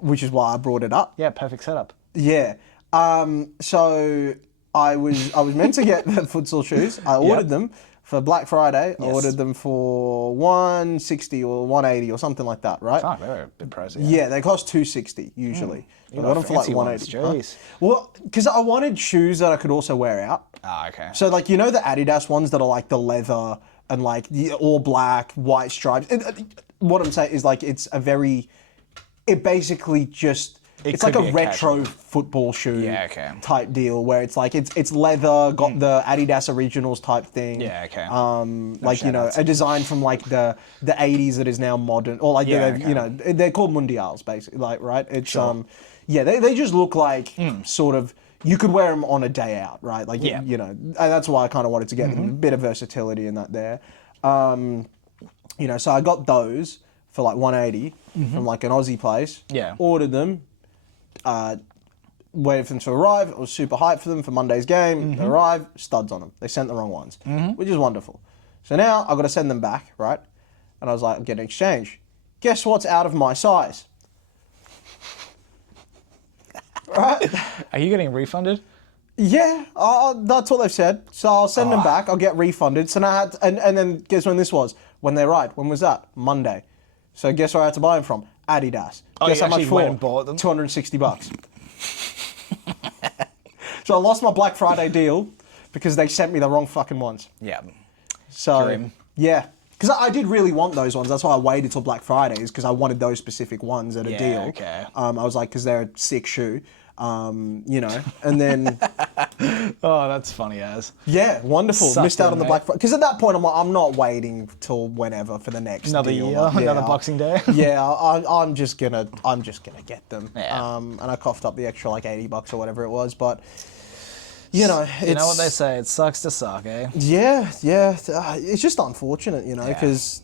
Which is why I brought it up. Yeah, perfect setup. Yeah. So I was meant to get the futsal shoes. I ordered them for Black Friday. I ordered them for $160 or $180 or something like that, right? Oh, they're a bit pricey. Yeah, they cost $260 usually. I got them for like $180. Jeez. Well, because I wanted shoes that I could also wear out. Ah, okay. So like the Adidas ones that are like the leather and like the all black, white stripes. What I'm saying is like it's basically just it's like a retro football shoe type deal where it's like it's leather, got the Adidas Originals type thing. Yeah, okay. Like a design from like the 80s that is now modern, or like they're called Mundials basically, like right. It's they just look like sort of. You could wear them on a day out, right? Like and that's why I kind of wanted to get them, a bit of versatility in that there. So I got those for like $180 from like an Aussie place. Yeah. Ordered them. Waited for them to arrive. I was super hyped for them for Monday's game. They arrived, studs on them. They sent the wrong ones, which is wonderful. So now I've got to send them back, right? And I was like, I'm getting exchange. Guess what's out of my size? Right? Are you getting refunded? Yeah, that's what they've said. So I'll send them back. I'll get refunded. So now I had and then guess when this was? When they arrived. When was that? Monday. So guess where I had to buy them from? Adidas. Oh, guess you how much actually for? went and bought them? $260. So I lost my Black Friday deal because they sent me the wrong fucking ones. Yeah. So Grim. yeah, because I did really want those ones. That's why I waited till Black Friday, is because I wanted those specific ones at a deal. Okay. I was like, because they're a sick shoe. And then Oh, that's funny as. yeah, wonderful. Sucked Missed out in, on the mate. Black Friday because at that point I'm not waiting till whenever for the next Another deal. year, Like, another Boxing Day. Yeah, I'm just gonna get them. Yeah. And I coughed up the extra like $80 or whatever it was, but you know what they say, it sucks to suck, eh? Yeah. It's just unfortunate, because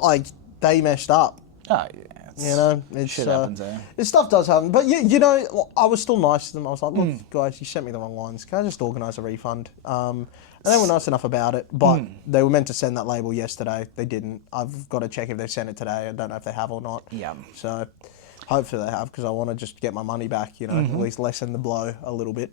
like they messed up. Oh, yeah. It's, shit happens, eh? This stuff does happen. But I was still nice to them. I was like, look, guys, you sent me the wrong ones. Can I just organise a refund? And they were nice enough about it, but they were meant to send that label yesterday. They didn't. I've got to check if they've sent it today. I don't know if they have or not. Yeah. So hopefully they have, because I want to just get my money back, at least lessen the blow a little bit.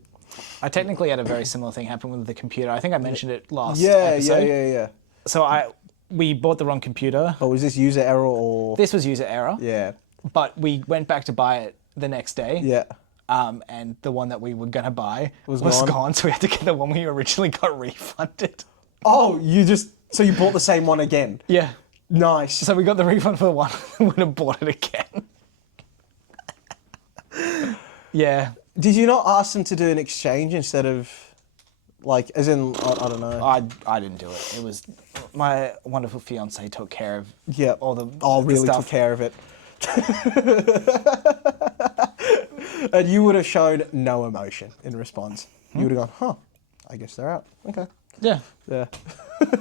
I technically had a very similar thing happen with the computer. I think I mentioned it last episode. Yeah. So we bought the wrong computer. Oh, was this user error or? This was user error. Yeah. But we went back to buy it the next day. Yeah. And the one that we were going to buy was gone. gone, so we had to get the one we originally got refunded. Oh, so you bought the same one again? Yeah. Nice. So we got the refund for the one and went and bought it again. Yeah. Did you not ask them to do an exchange instead of, like, as in, I don't know. I didn't do it. It was my wonderful fiance took care of all the really stuff. took care of it. And you would have shown no emotion in response. You would have gone, huh, I guess they're out. Okay. Yeah. Yeah.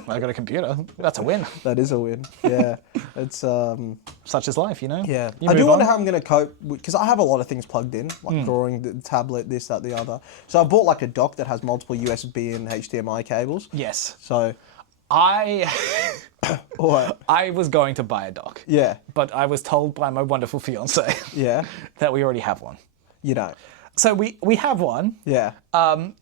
I got a computer. That's a win. That is a win. Yeah. It's Such is life, Yeah. You I do move wonder on. how I'm going to cope, because I have a lot of things plugged in, like drawing, the tablet, this, that, the other. So I bought like a dock that has multiple USB and HDMI cables. Yes. So I What? I was going to buy a dock. Yeah. But I was told by my wonderful fiance Yeah. that we already have one. You don't. So we have one. Yeah.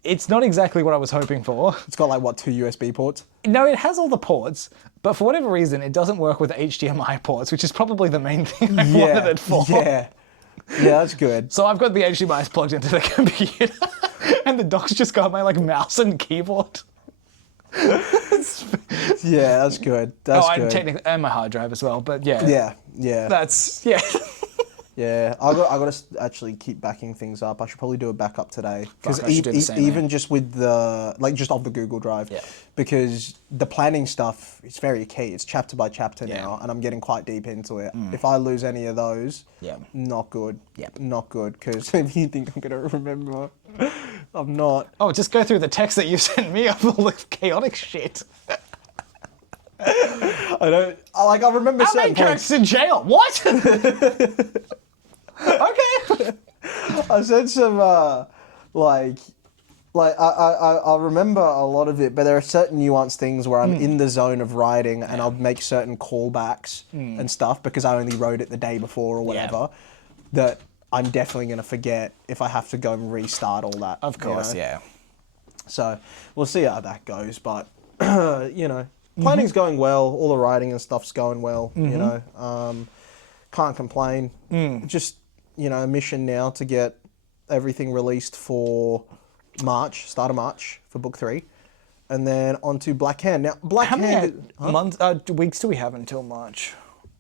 It's not exactly what I was hoping for. It's got like, what, 2 USB ports? No, it has all the ports, but for whatever reason, it doesn't work with HDMI ports, which is probably the main thing I wanted it for. Yeah. Yeah, that's good. So I've got the HDMIs plugged into the computer, and the dock's just got my like mouse and keyboard. Yeah, that's good. That's good. Technically, and my hard drive as well. But yeah. Yeah. Yeah. That's yeah. Yeah, I got to actually keep backing things up. I should probably do a backup today because even just with the just off the Google Drive, because the planning stuff is very key. It's chapter by chapter now, and I'm getting quite deep into it. If I lose any of those, not good. Not good. Because if you think I'm gonna remember, I'm not. Oh, just go through the text that you sent me of all the chaotic shit. I don't. I remember Our certain main character's in jail. What? Okay. I said some I remember a lot of it, but there are certain nuanced things where I'm in the zone of writing and I'll make certain callbacks and stuff because I only wrote it the day before or whatever that I'm definitely going to forget if I have to go and restart all that. Of course, you know? So we'll see how that goes, but planning's going well. All the writing and stuff's going well. Can't complain. Just a mission now to get everything released for March, start of March for book 3, and then on to Black Hand. Now, How many weeks do we have until March?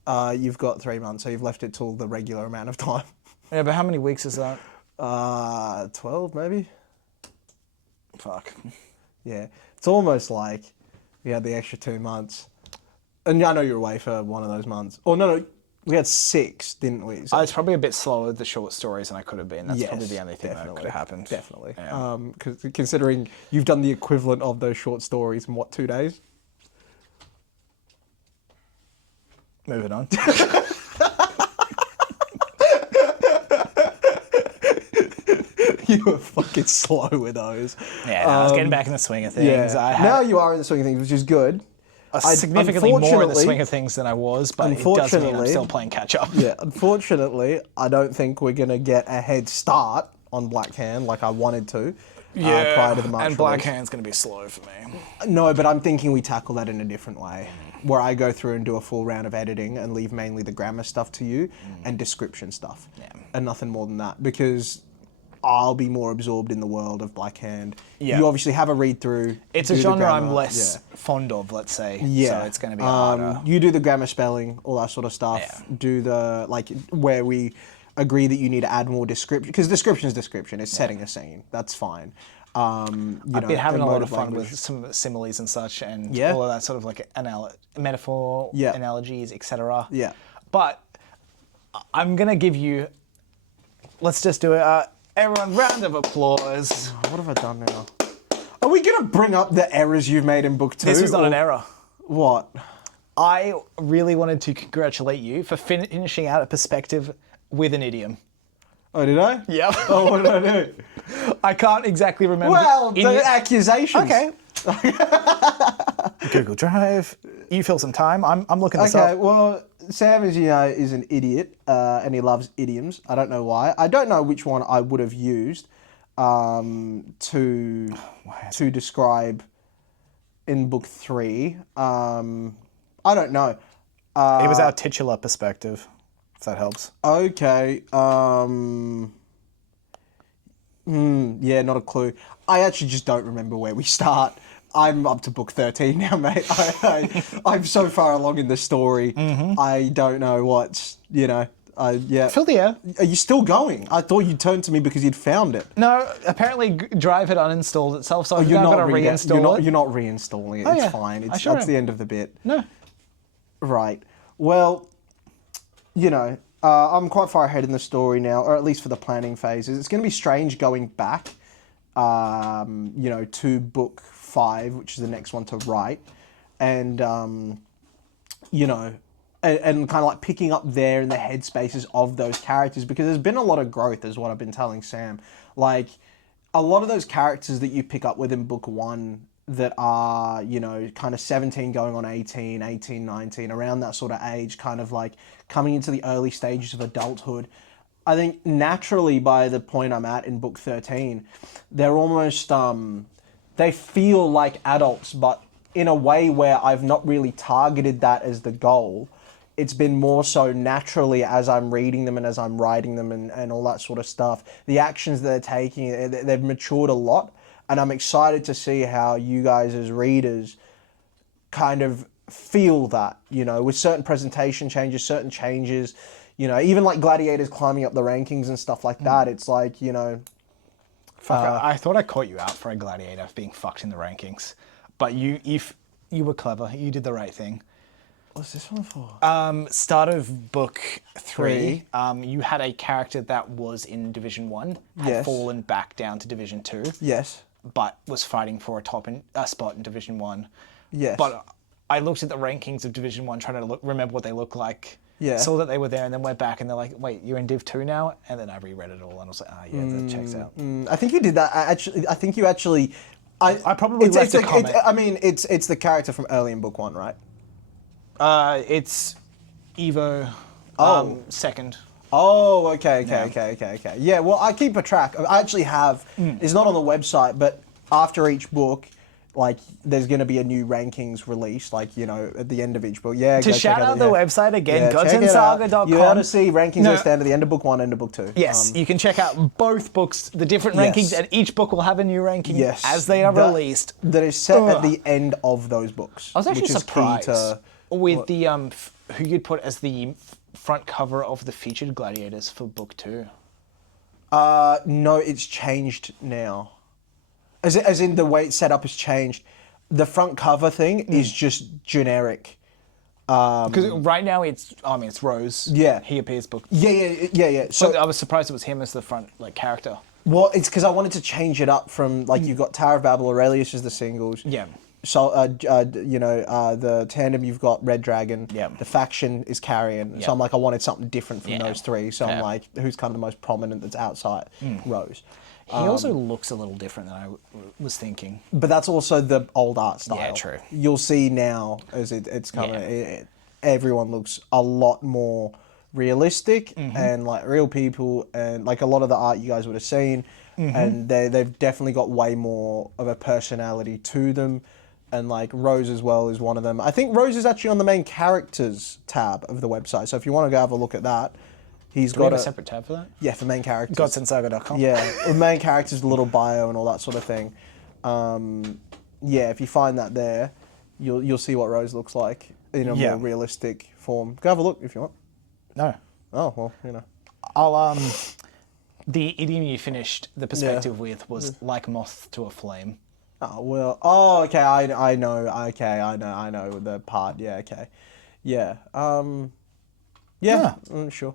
You've got 3 months, so you've left it till the regular amount of time. Yeah, but how many weeks is that? 12 maybe. Fuck. Yeah, it's almost like we had the extra 2 months, and I know you're away for one of those months. Oh no. We had 6, didn't we? So it's probably a bit slower with the short stories than I could have been. That's probably the only thing that could have happened. Definitely. Yeah. Considering you've done the equivalent of those short stories in, 2 days? Moving on. You were fucking slow with those. Yeah, I was getting back in the swing of things. Yeah. Now you are in the swing of things, which is good. Significantly more in the swing of things than I was, but it does mean I'm still playing catch up. Yeah, unfortunately, I don't think we're going to get a head start on Black Hand like I wanted to prior to the March and Black release. Hand's going to be slow for me. No, but I'm thinking we tackle that in a different way, where I go through and do a full round of editing and leave mainly the grammar stuff to you and description stuff, and nothing more than that, because I'll be more absorbed in the world of Black Hand. Yeah. You obviously have a read through. It's a genre I'm less fond of, let's say. Yeah. So it's going to be harder. You do the grammar, spelling, all that sort of stuff. Yeah. Do the, where we agree that you need to add more description. Because description is description. It's setting a scene. That's fine. I've been having a lot of fun with some similes and such and all of that sort of metaphor, analogies, etc. Yeah. But I'm going to give you, let's just do it. Everyone, round of applause. What have I done now? Are we going to bring up the errors you've made in book 2? This was not an error. What? I really wanted to congratulate you for finishing out a perspective with an idiom. Oh, did I? Yep. Oh, what did I do? I can't exactly remember. Well, the accusations. Okay. Google Drive. You fill some time. I'm looking this up. Okay, well, Sam, as you know, is an idiot, and he loves idioms. I don't know why. I don't know which one I would have used to describe in book 3. I don't know. It was our titular perspective, if that helps. Okay. Yeah, not a clue. I actually just don't remember where we start. I'm up to book 13 now, mate. I'm so far along in the story. I don't know what's, Fill the air. Are you still going? I thought you turned to me because you'd found it. No, apparently Drive had uninstalled itself, so I'm now going to reinstall it. You're not reinstalling it. It's fine. That's the end of the bit. No. Right. Well, I'm quite far ahead in the story now, or at least for the planning phases. It's going to be strange going back, to book 5, which is the next one to write, and and kind of like picking up there in the headspaces of those characters, because there's been a lot of growth, is what I've been telling Sam. Like, a lot of those characters that you pick up with in book 1, that are, you know, kind of 17 going on 18, 18, 19, around that sort of age, kind of like coming into the early stages of adulthood. I think naturally by the point I'm at in book 13, they're almost, they feel like adults, but in a way where I've not really targeted that as the goal. It's been more so naturally as I'm reading them and as I'm writing them and all that sort of stuff. The actions they're taking, they've matured a lot. And I'm excited to see how you guys as readers kind of feel that, you know, with certain presentation changes, certain changes, you know, even like Gladiators climbing up the rankings and stuff like that. It's like, you know... Fuck, I thought I caught you out for a Gladiator being fucked in the rankings. But you were clever. You did the right thing. What's this one for? Start of book 3, you had a character that was in Division 1, had fallen back down to Division 2. Yes. But was fighting for a spot in Division 1. Yes. But I looked at the rankings of Division 1, trying to remember what they look like. Yeah. Saw that they were there and then went back and they're like, wait, you're in Div 2 now? And then I reread it all and I was like, that checks out. I think you did that. I think you actually... I probably left a comment. It's the character from early in book 1, right? It's Evo second. Oh, okay. Yeah, well, I keep a track. I actually have... It's not on the website, but after each book, like, there's going to be a new rankings release, like, you know, at the end of each book. Yeah, to shout out the website again, godsandsaga.com. You're able to see rankings that stand at the end of book 1, end of book 2. Yes, you can check out both books, the different rankings, and each book will have a new ranking as they are released. That is set at the end of those books. I was actually surprised with the who you'd put as the front cover of the featured Gladiators for book 2. No, it's changed now. As in the way it's set up has changed. The front cover thing is just generic. Because right now it's Rose. Yeah. He appears book. Yeah. So I was surprised it was him as the front character. Well, it's because I wanted to change it up from like you've got Tower of Babel, Aurelius as the singles. Yeah. So, the tandem, you've got Red Dragon. Yeah. The faction is Carrion. Yeah. So I'm like, I wanted something different from those three. So Fair. I'm like, who's kind of the most prominent that's outside Rose? He also looks a little different than I was thinking. But that's also the old art style. Yeah, true. You'll see now as it's coming, everyone looks a lot more realistic and like real people, and like a lot of the art you guys would have seen, and they've definitely got way more of a personality to them. And like Rose as well is one of them. I think Rose is actually on the main characters tab of the website. So if you want to go have a look at that, he's got a separate tab for that? Yeah, for main characters. godsandsaga.com. Yeah, main characters, little bio and all that sort of thing. Yeah, if you find that there, you'll see what Rose looks like in a more realistic form. Go have a look if you want. No. Oh well, you know. I'll the idiom you finished the perspective with was like moth to a flame. Oh well. Oh okay. I know. Okay, I know the part. Yeah. Okay. Yeah. Yeah. Sure.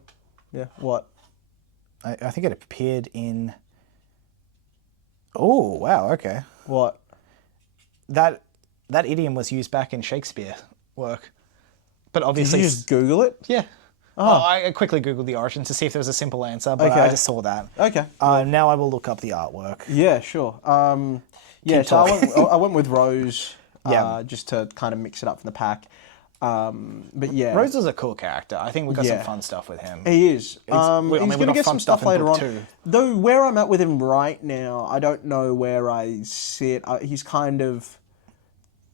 Yeah. What? I think it appeared in. Oh wow! Okay. What? That idiom was used back in Shakespeare work, but obviously. Did you just Google it? Yeah. Oh, I quickly Googled the origin to see if there was a simple answer, but I just saw that. Okay. Now I will look up the artwork. Yeah, sure. Yeah, so I went with Rose, just to kind of mix it up from the pack. But yeah, Rose is a cool character. I think we got some fun stuff with him. He is. He's going to get some stuff later on. Too. Though where I'm at with him right now, I don't know where I sit. He's kind of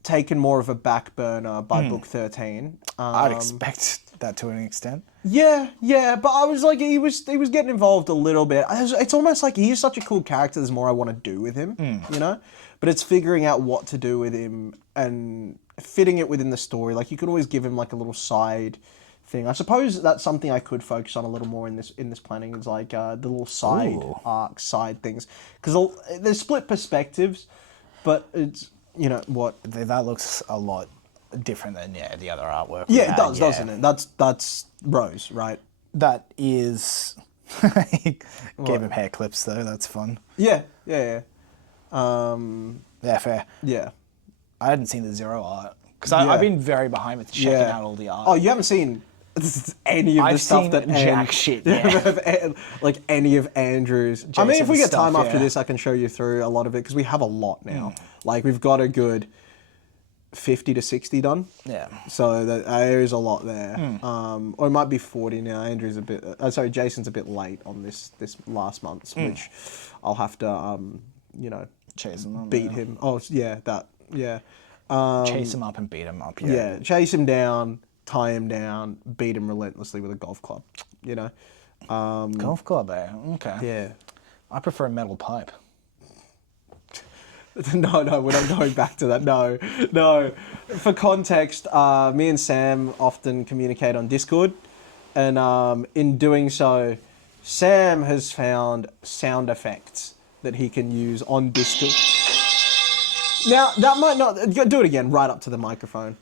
taken more of a back burner by book 13. I'd expect that to an extent. Yeah, but I was like, he was getting involved a little bit. It's almost like he's such a cool character. There's more I want to do with him, you know. But it's figuring out what to do with him and fitting it within the story. Like you could always give him like a little side thing. I suppose that's something I could focus on a little more in this planning. Is like the little side arcs, side things, because there's split perspectives, but it's what that looks a lot different than the other artwork. Yeah, it does, doesn't it? That's Rose, right? That is. Gave him hair clips though. That's fun. Yeah. Yeah, fair. Yeah. I hadn't seen the Zero art because I've been very behind with checking out all the art. Oh, you haven't seen any of the stuff that jack shit. Yeah. like any of Andrew's. I mean, if we get time after this, I can show you through a lot of it because we have a lot now. Like we've got a good 50 to 60 done. Yeah. So there is a lot there. Or it might be 40 now. Andrew's a bit. Jason's a bit late on this last month's, which I'll have to chase him up, beat him. Oh yeah, that yeah. Chase him up and beat him up. Yeah, chase him down, tie him down, beat him relentlessly with a golf club. Golf club, eh? Okay. Yeah. I prefer a metal pipe. No, we're not going back to that. No. For context, me and Sam often communicate on Discord, and in doing so, Sam has found sound effects that he can use on Discord. Now, that might not... Do it again, right up to the microphone.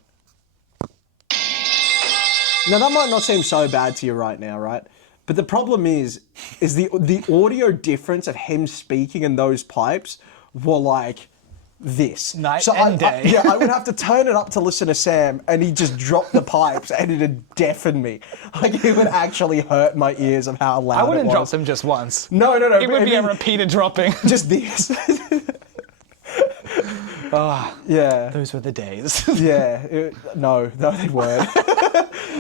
Now, that might not seem so bad to you right now, right? But the problem is the audio difference of him speaking and those pipes were like this. Night and day. I would have to turn it up to listen to Sam, and he'd just drop the pipes, and it'd deafen me. Like, it would actually hurt my ears of how loud it was. I wouldn't drop them just once. No. It would be a repeated dropping. Just this. Yeah. Those were the days. Yeah. No, they weren't.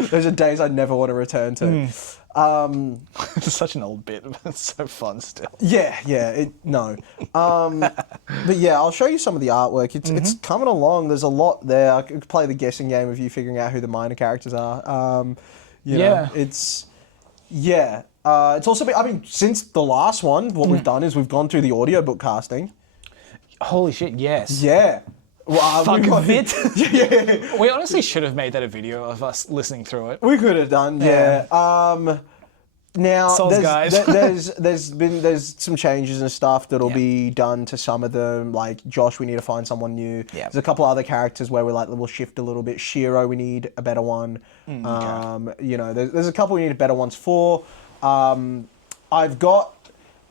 Those are days I never want to return to. It's such an old bit, but it's so fun still. Yeah. No. But yeah, I'll show you some of the artwork. It's coming along. There's a lot there. I could play the guessing game of you figuring out who the minor characters are. It's also been, I mean, since the last one, what we've done is we've gone through the audiobook casting. Holy shit, yes. Yeah. Well, Fuck it. Yeah. We honestly should have made that a video of us listening through it. We could have done, yeah. Now, there's some changes and stuff that'll be done to some of them. Like Josh, we need to find someone new. Yeah. There's a couple other characters where we'll shift a little bit. Shiro, we need a better one. There's a couple we need better ones for. I've got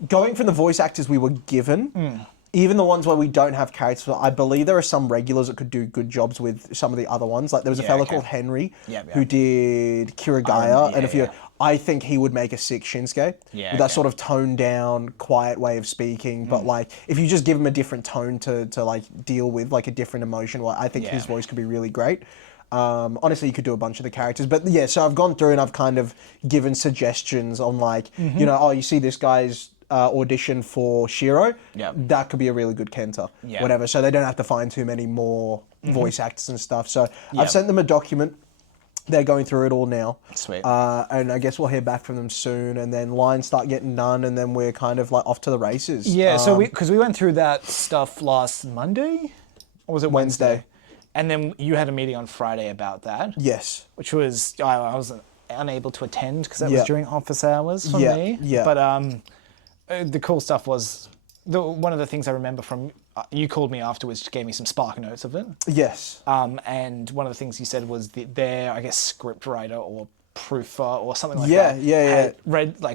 going from the voice actors we were given. Even the ones where we don't have characters, I believe there are some regulars that could do good jobs with some of the other ones. Like there was a fella called Henry who did Kirigaya, and I think he would make a sick Shinsuke with that sort of toned down, quiet way of speaking. But like, if you just give him a different tone to like deal with, like a different emotion, well, I think his voice could be really great. Honestly, you could do a bunch of the characters, but yeah. So I've gone through and I've kind of given suggestions on like, you see this guy's audition for Shiro, that could be a really good Kenta, whatever. So they don't have to find too many more voice actors and stuff. So I've sent them a document. They're going through it all now. Sweet. And I guess we'll hear back from them soon, and then lines start getting done, and then we're kind of like off to the races. Yeah, so because we went through that stuff last Monday, or was it Wednesday? And then you had a meeting on Friday about that. Yes. Which was, I was unable to attend because that was during office hours for me. Yeah. But the cool stuff was, one of the things I remember from, you called me afterwards, gave me some spark notes of it. Yes. And one of the things you said was their, I guess, script writer or proofer or something like that. Yeah.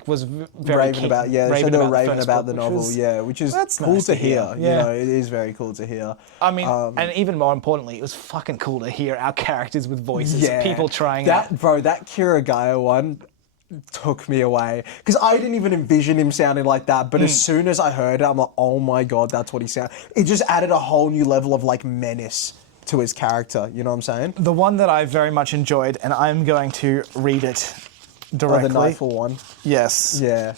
Was very raving about, they said they were raving about the novel, which is cool to hear. Yeah. It is very cool to hear. I mean, and even more importantly, it was fucking cool to hear our characters with voices, people trying that. Bro, that Kirigaya one took me away because I didn't even envision him sounding like that, but as soon as I heard it, I'm like, oh my god, that's what he sounded. It just added a whole new level of like menace to his character, you know what I'm saying? The one that I very much enjoyed, and I'm going to read it directly. The Knifeful one. Yes. Yeah.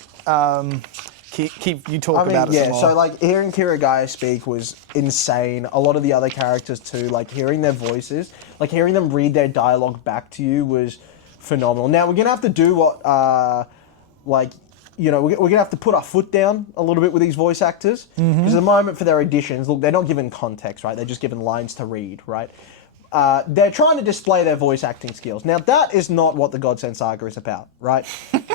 Keep you talk about it some more. So like hearing Kirigaya speak was insane. A lot of the other characters too, like hearing their voices, like hearing them read their dialogue back to you was phenomenal. Now we're gonna have to do what, we're gonna have to put our foot down a little bit with these voice actors because at the moment for their auditions, look, they're not given context, right? They're just given lines to read, right? They're trying to display their voice acting skills. Now that is not what the Godsend Saga is about, right?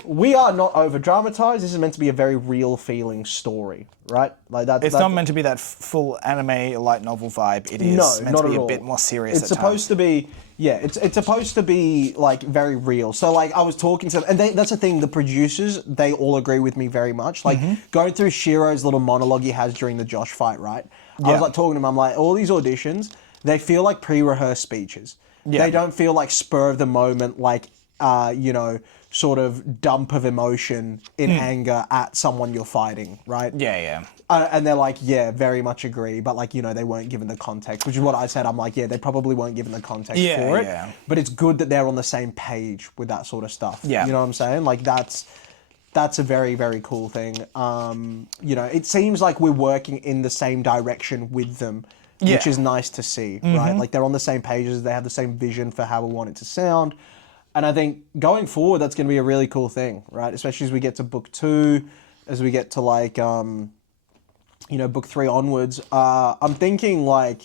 We are not over dramatized. This is meant to be a very real feeling story, right? Like that. It's not meant to be that full anime light novel vibe. It is meant to be a bit more serious. It's supposed to be. Yeah, it's supposed to be like very real. So like I was talking to them, and that's the thing. The producers, they all agree with me very much. Like going through Shiro's little monologue he has during the Josh fight, right? I was like talking to him. I'm like, all these auditions, they feel like pre-rehearsed speeches. Yeah. They don't feel like spur of the moment, like sort of dump of emotion in anger at someone you're fighting, right? Yeah. And they're like, yeah, very much agree, but like, they weren't given the context, which is what I said. I'm like, yeah, they probably weren't given the context for it. Yeah. But it's good that they're on the same page with that sort of stuff. Yeah. You know what I'm saying? Like that's a very, very cool thing. It seems like we're working in the same direction with them, which is nice to see, right? Like they're on the same pages, they have the same vision for how we want it to sound. And I think going forward, that's going to be a really cool thing, right? Especially as we get to book 2, as we get to like, book 3 onwards. I'm thinking like,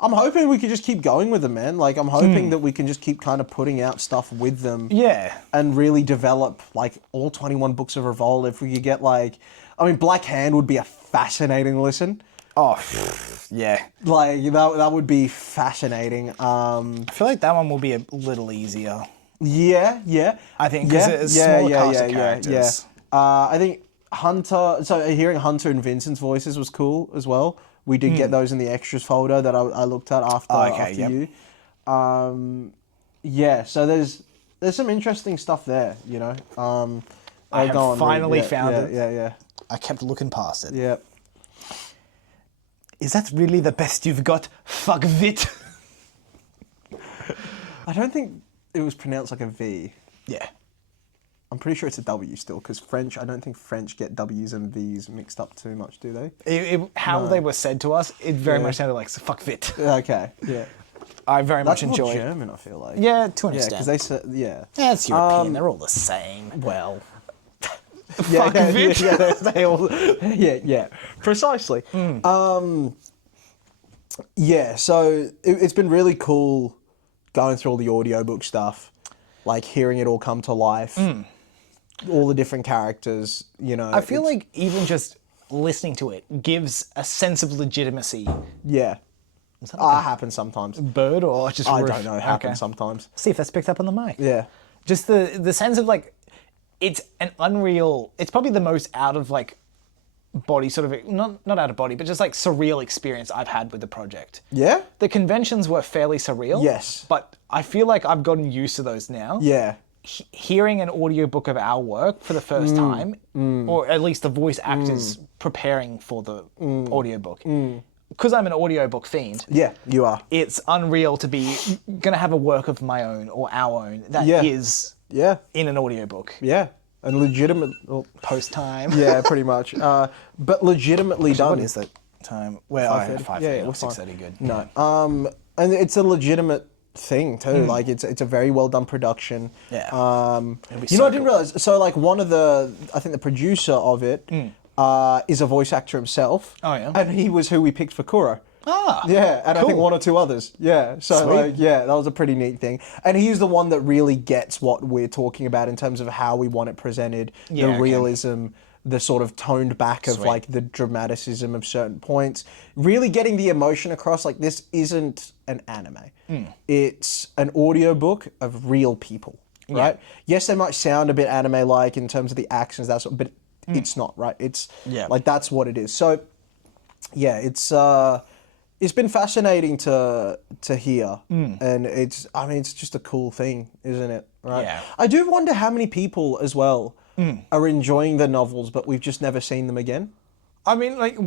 I'm hoping we can just keep going with them, man. Like, I'm hoping that we can just keep kind of putting out stuff with them. Yeah. And really develop like all 21 books of Revolt. If we could get like, Black Hand would be a fascinating listen. Oh, yeah. Like, that would be fascinating. I feel like that one will be a little easier. Yeah. I think, because it's a smaller cast of characters. I think hearing Hunter and Vincent's voices was cool as well. We did get those in the extras folder that I looked at after you. So there's some interesting stuff there, I have finally found it. Yeah. I kept looking past it. Yeah. Is that really the best you've got? Fuck Vit. I don't think it was pronounced like a V. Yeah. I'm pretty sure it's a W still, because French, I don't think French get W's and V's mixed up too much, do they? How they were said to us, it very much sounded like fuck Vit. Okay, yeah. I very much That's enjoy more German, I feel like. Yeah, to an Yeah, extent. because they said, yeah. Yeah, it's European. They're all the same. Well. Yeah, Fuck Vit. they all, yeah, precisely. So it's been really cool going through all the audiobook stuff, like hearing it all come to life, all the different characters, I feel like even just listening to it gives a sense of legitimacy. Yeah. Happens sometimes. Bird or just I roof? don't know, happens sometimes. See if that's picked up on the mic. Yeah. Just the sense of like, it's an unreal, it's probably the most out of like body sort of, not out of body, but just like surreal experience I've had with the project. Yeah? The conventions were fairly surreal. Yes. But I feel like I've gotten used to those now. Yeah. Hearing an audiobook of our work for the first time, or at least the voice actors preparing for the audiobook. Because I'm an audiobook fiend. Yeah, you are. It's unreal to be going to have a work of my own or our own that is in an audiobook. Yeah. And legitimate... Post time. Yeah, pretty much. But legitimately done. What is that time? Well, 5:30. Yeah, or 6:30 good. No. And it's a legitimate thing too. Like it's a very well done production. Yeah. I didn't realize. So like one of I think the producer of it is a voice actor himself. Oh yeah. And he was who we picked for Kuro. Ah. Yeah, and cool. I think 1 or 2 others. Yeah. So Sweet. that was a pretty neat thing. And he's the one that really gets what we're talking about in terms of how we want it presented, the realism, the sort of toned back of like the dramaticism of certain points, really getting the emotion across. Like this isn't an anime. It's an audiobook of real people, right? Yes, they might sound a bit anime-like in terms of the actions, that sort, but it's not, right? It's like that's what it is. So yeah, it's been fascinating to hear, and it's just a cool thing, isn't it? Right? Yeah. I do wonder how many people as well are enjoying the novels, but we've just never seen them again. I mean, like it'll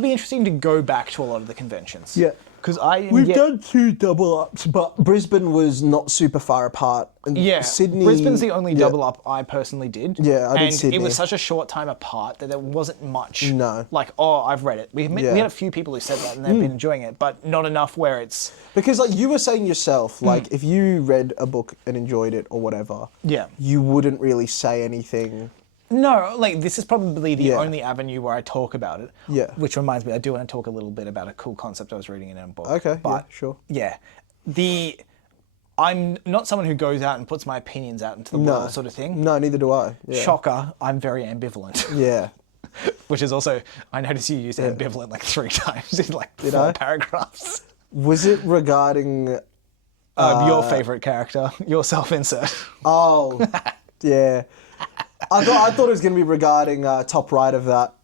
be interesting to go back to a lot of the conventions. Yeah. Because we've done 2 double ups, but Brisbane was not super far apart. And Sydney. Brisbane's the only double up I personally did. Yeah, I did Sydney. And it was such a short time apart that there wasn't much. No. Like, I've read it. We had a few people who said that and they've been enjoying it, but not enough where it's... Because like you were saying yourself, like if you read a book and enjoyed it or whatever, you wouldn't really say anything... No, like this is probably the only avenue where I talk about it. Yeah. Which reminds me, I do want to talk a little bit about a cool concept I was reading in a book. Okay, but sure. Yeah. I'm not someone who goes out and puts my opinions out into the world sort of thing. No, neither do I. Yeah. Shocker, I'm very ambivalent. Yeah. Which is also, I noticed you used ambivalent like 3 times in like 4 paragraphs. Was it regarding... your favourite character, your self-insert. Oh, yeah. I thought it was going to be regarding top right of that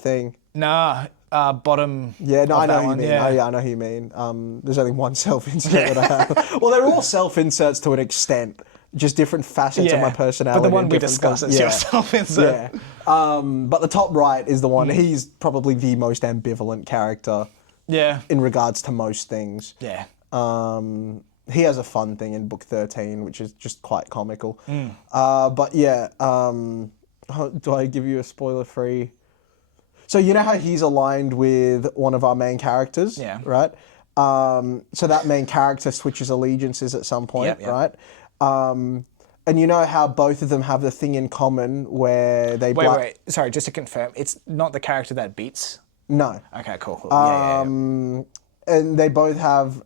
thing. Nah, bottom. Yeah, no, of I know that who you one. mean. Yeah. Oh, yeah, I know who you mean. There's only one self-insert that I have. Well, they're all self-inserts to an extent, just different facets of my personality. But the one and we different discuss is yeah. your self-insert. Yeah. But the top right is the one. He's probably the most ambivalent character. Yeah. In regards to most things. Yeah. He has a fun thing in book 13, which is just quite comical. But yeah, do I give you a spoiler-free? So you know how he's aligned with one of our main characters? Yeah. Right? So that main character switches allegiances at some point, Yep. right? And you know how both of them have the thing in common where they... Wait. Sorry, just to confirm, it's not the character that beats? No. Okay, cool. Yeah. And they both have...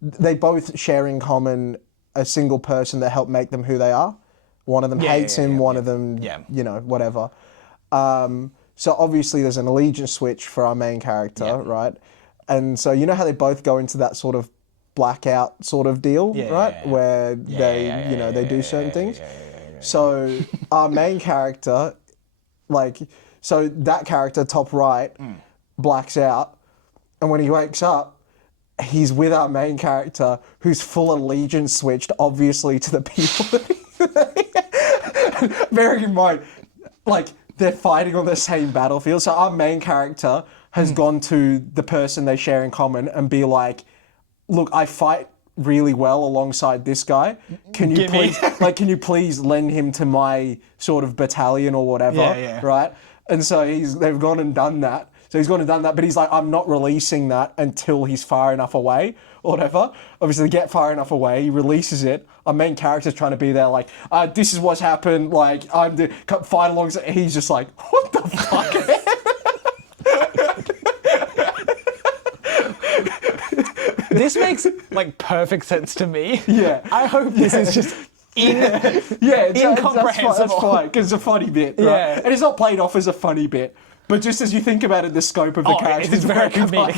they both share in common a single person that helped make them who they are. One of them hates him, one of them, you know, whatever. So obviously there's an allegiance switch for our main character, right? And so you know how they both go into that sort of blackout sort of deal, right? Where they, you know, they do certain things. So our main character, like, so that character, top right, blacks out. And when he wakes up, he's with our main character, who's full allegiance switched, obviously, to the people. Bearing in mind, like, they're fighting on the same battlefield. So our main character has gone to the person they share in common and be like, look, I fight really well alongside this guy. Can you please lend him to my sort of battalion or whatever, right? And so they've gone and done that. So he's gone and done that, but he's like, I'm not releasing that until he's far enough away or whatever. Obviously, they get far enough away, he releases it. Our main character's trying to be there like, this is what's happened, like, I'm the fight alongside. He's just like, what the fuck? This makes, like, perfect sense to me. Yeah. I hope this is just incomprehensible. That's fine, because it's a funny bit, right? Yeah. And it's not played off as a funny bit. But just as you think about it, the scope of the character it's very comedic.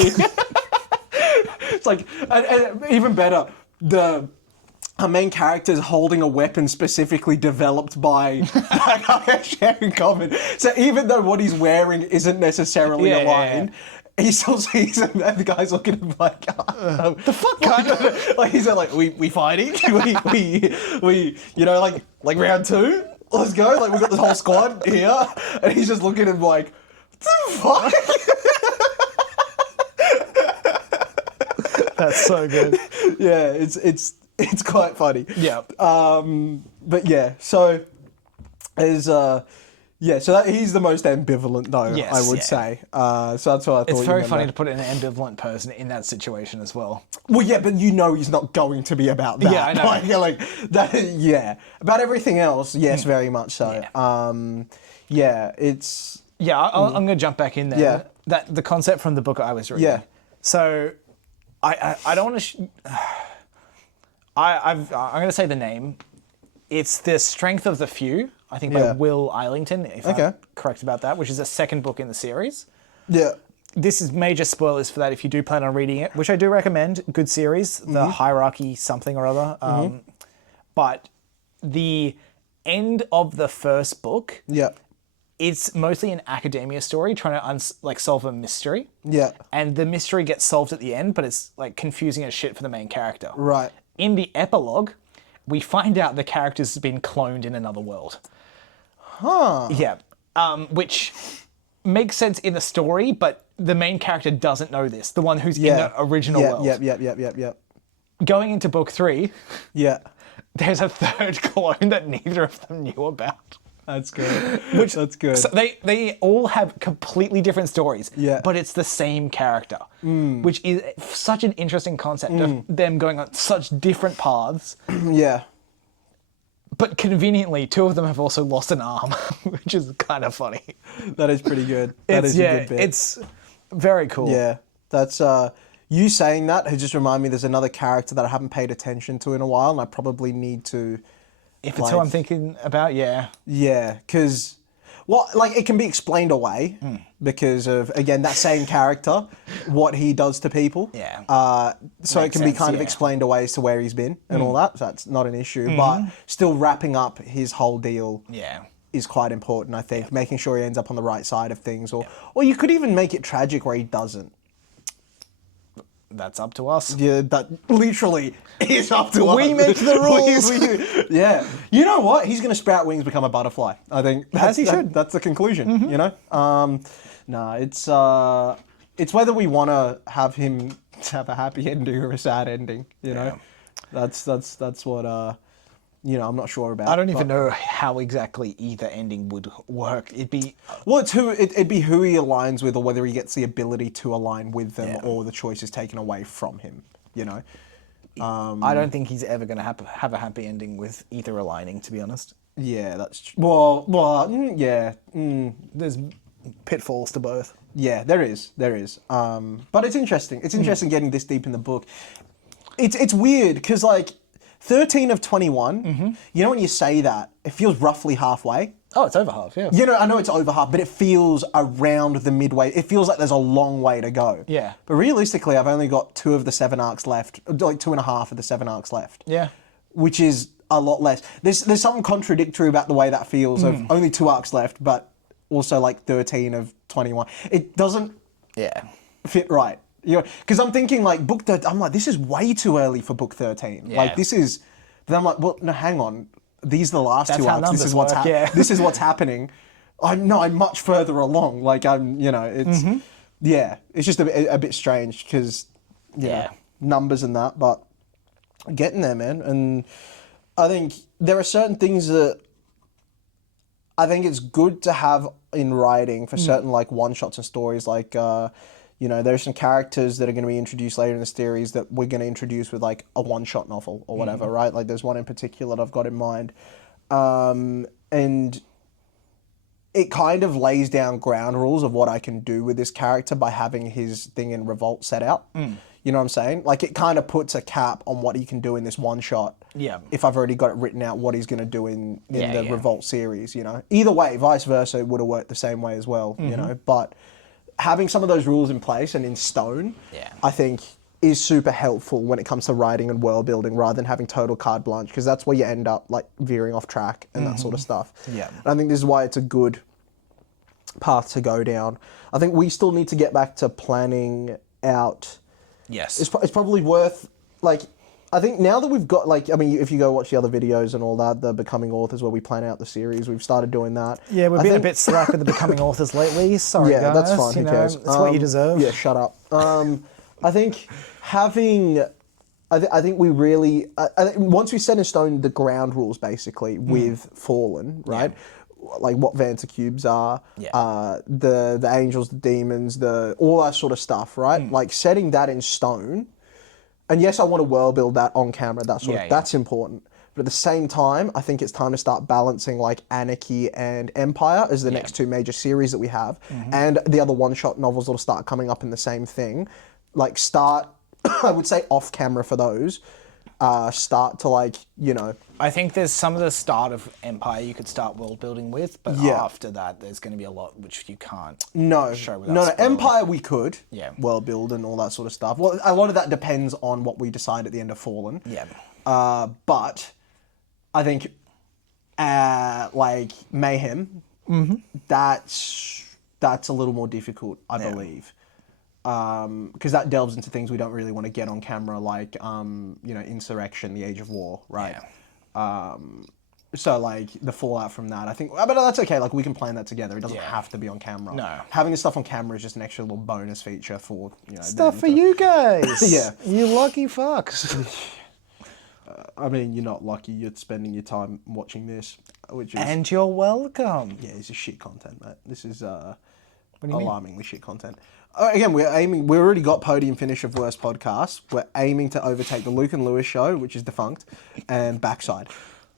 It's like, and even better, our main character is holding a weapon specifically developed by sharing common. So even though what he's wearing isn't necessarily aligned, he still sees him, and the guy's looking at him like, the fuck, cunt? Like, he's like, we fighting? we, you know, like round two? Let's go. Like, we've got this whole squad here. And he's just looking at him like, the fuck? That's so good. Yeah, it's quite funny. Yeah. But yeah, so there's so that he's the most ambivalent though, I would say. So that's what I thought. It's very funny to put an ambivalent person in that situation as well. Well, yeah, but you know he's not going to be about that. Yeah, I know. Like that. Yeah, about everything else, yes, very much so. It's. Yeah, I'm going to jump back in there. Yeah. That the concept from the book I was reading. Yeah. So, I don't want to. I'm going to say the name. It's The Strength of the Few, I think by Will Eilington, if I'm correct about that, which is the second book in the series. Yeah. This is major spoilers for that if you do plan on reading it, which I do recommend. Good series, The Hierarchy something or other. But the end of the first book, it's mostly an academia story trying to solve a mystery. Yeah. And the mystery gets solved at the end, but it's like confusing as shit for the main character. Right. In the epilogue, we find out the character's been cloned in another world. Huh. Yeah. Which makes sense in the story, but the main character doesn't know this. The one who's in the original world. Yep. Going into book 3, there's a third clone that neither of them knew about. That's good. That's good. So they all have completely different stories, but it's the same character, which is such an interesting concept of them going on such different paths. Yeah. But conveniently, two of them have also lost an arm, which is kind of funny. That is pretty good. That is a good bit. It's very cool. Yeah. That's you saying that has just reminded me there's another character that I haven't paid attention to in a while, and I probably need to. If it's who I'm thinking about, yeah. Yeah, because it can be explained away because of, again, that same character, what he does to people. Yeah. So it can be kind of explained away as to where he's been and all that. So that's not an issue. But still wrapping up his whole deal. Yeah. is quite important, I think. Making sure he ends up on the right side of things. Or you could even make it tragic where he doesn't. That's up to us. Yeah, that literally is up to us. We make the rules. Yeah. You know what? He's going to sprout wings, become a butterfly. I think As he should. That's the conclusion, you know? It's whether we want to have him have a happy ending or a sad ending, you know? That's what... you know, I'm not sure about. I don't even know how exactly either ending would work. It'd be... Well, it'd be who he aligns with, or whether he gets the ability to align with them, or the choice is taken away from him, you know? I don't think he's ever going to have a happy ending with either aligning, to be honest. Yeah, that's true. Well, yeah. There's pitfalls to both. Yeah, there is. But it's interesting. It's interesting getting this deep in the book. It's weird, because, like, 13 of 21, you know when you say that, it feels roughly halfway. Oh, it's over half, yeah. You know, I know it's over half, but it feels around the midway. It feels like there's a long way to go. Yeah. But realistically, I've only got 2 of the 7 arcs left, like 2.5 of the 7 arcs left. Yeah. Which is a lot less. There's something contradictory about the way that feels of only 2 arcs left, but also like 13 of 21. It doesn't fit right. You know, because I'm thinking like book 13, I'm like, this is way too early for book 13. Yeah. Like this is, then I'm like, well, no, hang on. These are the last That's 2 how arcs. This is what's This is what's happening. I'm much further along. Like you know, it's, it's just a bit strange because, know, numbers and that, but getting there, man. And I think there are certain things that I think it's good to have in writing for certain like one-shots and stories like, you know, there's some characters that are going to be introduced later in the series that we're going to introduce with like a one-shot novel or whatever, right? Like there's one in particular that I've got in mind. And it kind of lays down ground rules of what I can do with this character by having his thing in Revolt set out. You know what I'm saying? Like it kind of puts a cap on what he can do in this one shot. Yeah. If I've already got it written out, what he's going to do in the Revolt series, you know? Either way, vice versa, it would have worked the same way as well, you know? But having some of those rules in place and in stone, I think is super helpful when it comes to writing and world building rather than having total carte blanche, because that's where you end up like veering off track and that sort of stuff. Yeah. And I think this is why it's a good path to go down. I think we still need to get back to planning out. Yes. It's probably worth, like, I think now that we've got, like, I mean, if you go watch the other videos and all that, the Becoming Authors where we plan out the series, we've started doing that. Yeah, we've been a bit slack with the Becoming Authors lately. Sorry, guys. Yeah, that's fine. Who cares? It's what you deserve. Yeah, shut up. I think having... I think we really... once we set in stone the ground rules, basically, with Fallen, right? Like what Vanta cubes are, the angels, the demons, all that sort of stuff, right? Like setting that in stone... And yes, I want to world build that on camera, that sort of, that's important. But at the same time, I think it's time to start balancing like Anarchy and Empire as the next 2 major series that we have. And the other one-shot novels that'll start coming up in the same thing. Like start, I would say off camera for those, start to like, you know. I think there's some of the start of Empire you could start world building with, but after that there's going to be a lot which you can't show without spoiling. Empire we could world build and all that sort of stuff. Well, a lot of that depends on what we decide at the end of Fallen. Yeah. But I think like Mayhem, that's a little more difficult, I believe. Because that delves into things we don't really want to get on camera, like, you know, Insurrection, the Age of War, right? Yeah. So, like, the fallout from that, I think... But that's okay, like, we can plan that together. It doesn't have to be on camera. No. Having this stuff on camera is just an extra little bonus feature for, you know... Stuff for you guys! Yeah. You lucky fucks. I mean, you're not lucky. You're spending your time watching this, which is... And you're welcome. Yeah, this is shit content, mate. This is mean? alarmingly shit content. Again, we've already got podium finish of worst podcast. We're aiming to overtake the Luke and Lewis show, which is defunct, and Backside.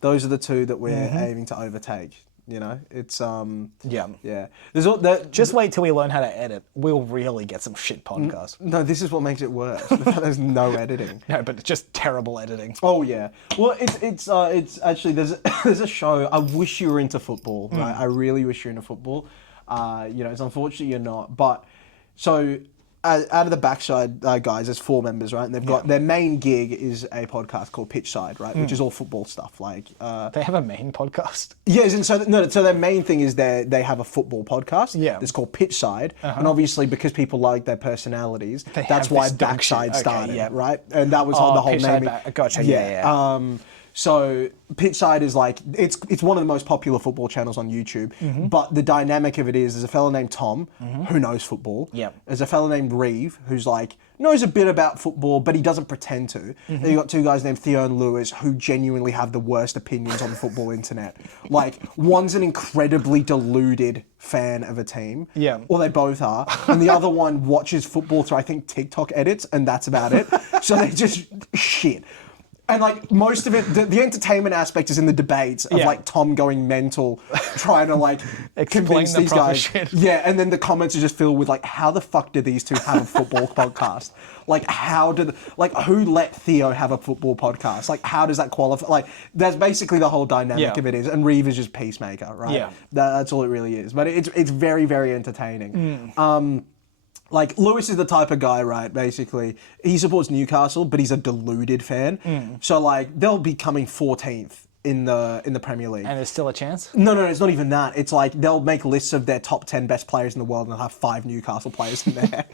Those are the 2 that we're aiming to overtake. You know, it's yeah. There's all that. Just wait till we learn how to edit. We'll really get some shit podcasts. No, this is what makes it worse. There's no editing. No, but it's just terrible editing. Oh yeah. Well, it's actually there's a show. I wish you were into football. Right? I really wish you're into football. You know, it's unfortunate you're not, but. So, out of the backside guys, there's 4 members, right? And they've got their main gig is a podcast called Pitchside, right? Which is all football stuff. Like they have a main podcast. Yes, and so their main thing is they have a football podcast. Yeah, it's called Pitchside, and obviously because people like their personalities, that's why Backside started, right? And that was the whole name. Gotcha. Yeah. So Pitchside is like it's one of the most popular football channels on YouTube. But the dynamic of it is there's a fella named Tom who knows football. Yep. There's a fella named Reeve who's like knows a bit about football, but he doesn't pretend to. Then you got 2 guys named Theo and Lewis who genuinely have the worst opinions on the football internet. Like one's an incredibly deluded fan of a team. Yeah. Or they both are. And the other one watches football through I think TikTok edits, and that's about it. So they just shit. And like most of it, the entertainment aspect is in the debates of like Tom going mental, trying to like convince these guys. Shit. Yeah, and then the comments are just filled with like, how the fuck do these 2 have a football podcast? Like, who let Theo have a football podcast? Like, how does that qualify? Like, that's basically the whole dynamic of it is. And Reeve is just peacemaker, right? Yeah, that's all it really is. But it's very, very entertaining. Like, Lewis is the type of guy, right, basically, he supports Newcastle, but he's a deluded fan. So, like, they'll be coming 14th in the Premier League. And there's still a chance? No, it's not even that. It's like, they'll make lists of their top 10 best players in the world and they'll have 5 Newcastle players in there.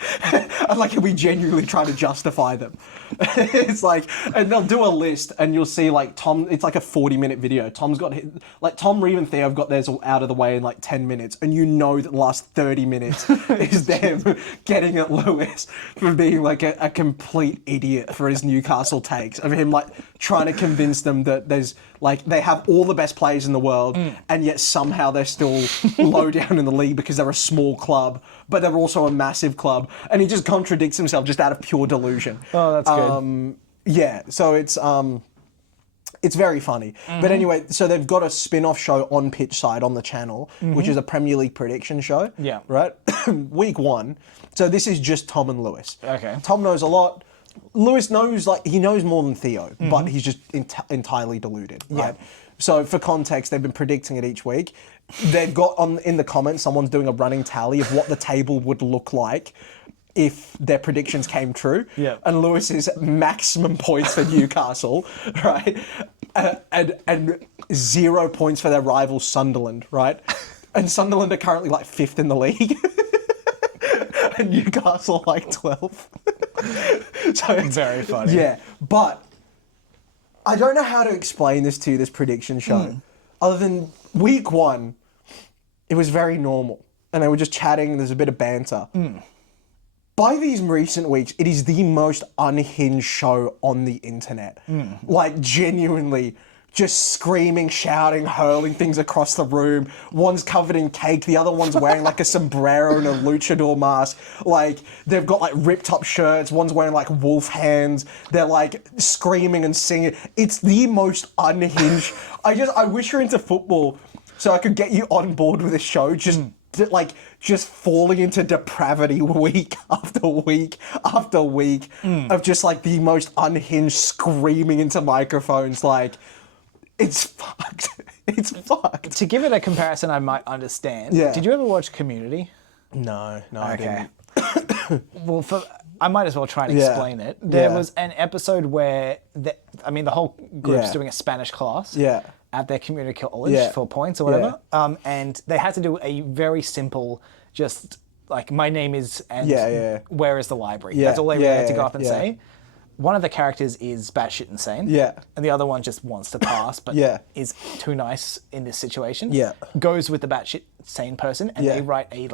And, like, we genuinely trying to justify them. It's like, and they'll do a list and you'll see, like, Tom, it's like a 40-minute video. Tom's got, like, Tom, Reeve and Theo have got theirs out of the way in, like, 10 minutes. And you know that the last 30 minutes is them getting at Lewis for being, like, a complete idiot for his Newcastle takes. Of him, like, trying to convince them that there's, like, they have all the best players in the world, and yet somehow they're still low down in the league because they're a small club, but they're also a massive club. And he just contradicts himself just out of pure delusion. Oh, that's good. Yeah, so it's very funny. But anyway, so they've got a spin-off show on Pitchside on the channel, which is a Premier League prediction show. Yeah. Right? Week 1. So this is just Tom and Lewis. Okay. Tom knows a lot. Lewis knows, like, he knows more than Theo, but he's just entirely deluded, right? So for context, they've been predicting it each week. They've got in the comments, someone's doing a running tally of what the table would look like if their predictions came true. Yeah. And Lewis is maximum points for Newcastle, right? And 0 points for their rival Sunderland, right? And Sunderland are currently like 5th in the league. And Newcastle like 12th. So it's very funny. Yeah, but I don't know how to explain this to you, this prediction show. Other than week 1, it was very normal. And they were just chatting, there's a bit of banter. By these recent weeks, it is the most unhinged show on the internet. Like, genuinely, just screaming, shouting, hurling things across the room. One's covered in cake, the other one's wearing like a sombrero and a luchador mask. Like, they've got like ripped up shirts, one's wearing like wolf hands. They're like screaming and singing. It's the most unhinged. I wish you're into football so I could get you on board with this show. Just falling into depravity week after week after week of just like the most unhinged screaming into microphones. Like, it's fucked. It's fucked. To give it a comparison I might understand, did you ever watch Community? No, I didn't. Well, I might as well try and explain it. There was an episode where, the whole group's doing a Spanish class at their community college for points or whatever, and they had to do a very simple, just like, my name is, and where is the library? That's all they really had to go up and say. One of the characters is batshit insane. And the other one just wants to pass, but is too nice in this situation. Goes with the batshit insane person, and they write a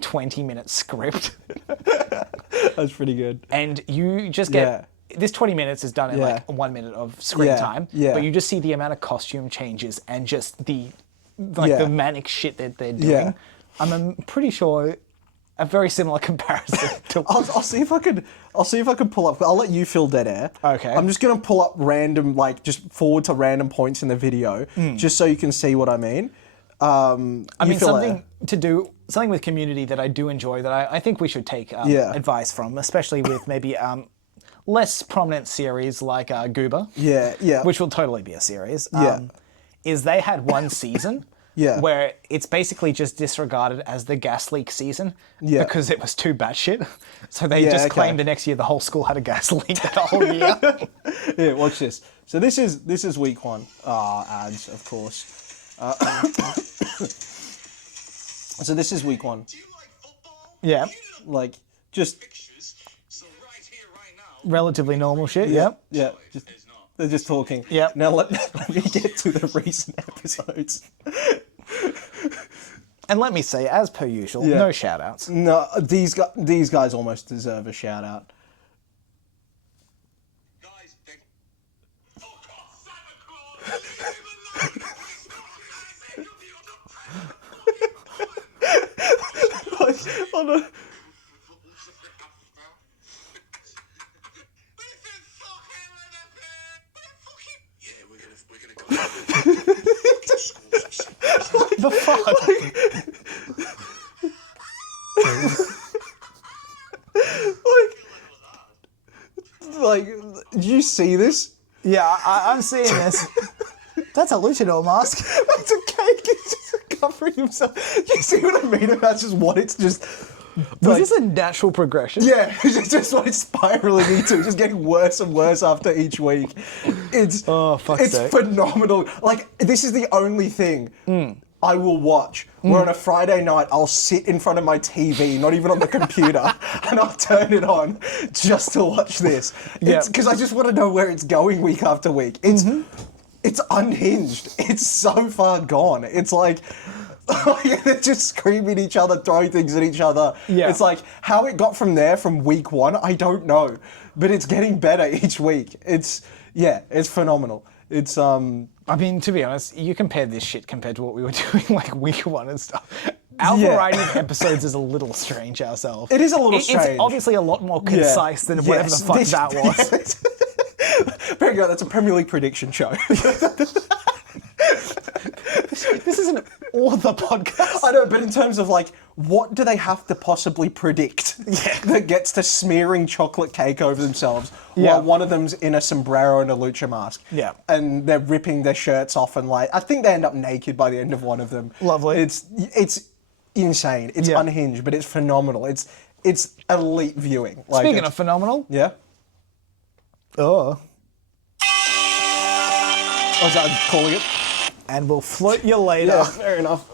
20-minute script. That's pretty good. And you just get this 20 minutes is done in like 1 minute of screen time. But you just see the amount of costume changes and just the manic shit that they're doing. I'm pretty sure a very similar comparison to I'll see if I can pull up. I'll let you fill dead air. Okay. I'm just gonna pull up random, just forward to random points in the video, just so you can see what I mean. Something with Community that I do enjoy, that I think we should take advice from, especially with maybe less prominent series like Goober. Which will totally be a series. Is they had one season where it's basically just disregarded as the gas leak season because it was too batshit. So they just claimed the next year the whole school had a gas leak that whole year. Yeah, watch this. So this is week 1. Ads, of course. So this is week 1. Do you like football? Yeah. Like, just... So right here, right now... Relatively normal shit, Yeah. They're just talking. Yep. Now let me get to the recent episodes. And let me say, as per usual, no shout-outs. No, these guys almost deserve a shout-out. Guys, fuck off, Santa Claus! Hold on. The fuck? like, do you see this? Yeah, I'm seeing this. That's a luchador mask. That's a cake. He's just covering himself. You see what I mean about just what it's just... Was this a natural progression? Yeah, it's just what it's spiraling into. It's just getting worse and worse after each week. It's phenomenal. Like, this is the only thing I will watch. Where on a Friday night, I'll sit in front of my TV, not even on the computer, and I'll turn it on just to watch this. Because I just want to know where it's going week after week. It's unhinged. It's so far gone. It's like... they're just screaming at each other, throwing things at each other. Yeah. It's like, how it got from there from week 1, I don't know. But it's getting better each week. It's phenomenal. It's, I mean, to be honest, you compare this shit compared to what we were doing like week 1 and stuff. Our variety of episodes is a little strange ourselves. It is a little strange. It's obviously a lot more concise than whatever the fuck that was. There you go, that's a Premier League prediction show. This isn't all the podcast. I know, but in terms of like, what do they have to possibly predict that gets to smearing chocolate cake over themselves while one of them's in a sombrero and a lucha mask? Yeah. And they're ripping their shirts off and like, I think they end up naked by the end of one of them. Lovely. It's insane. It's unhinged, but it's phenomenal. It's elite viewing. Like, Speaking of phenomenal. Yeah? Oh. Was that calling it? And we'll float you later. Yeah, fair enough.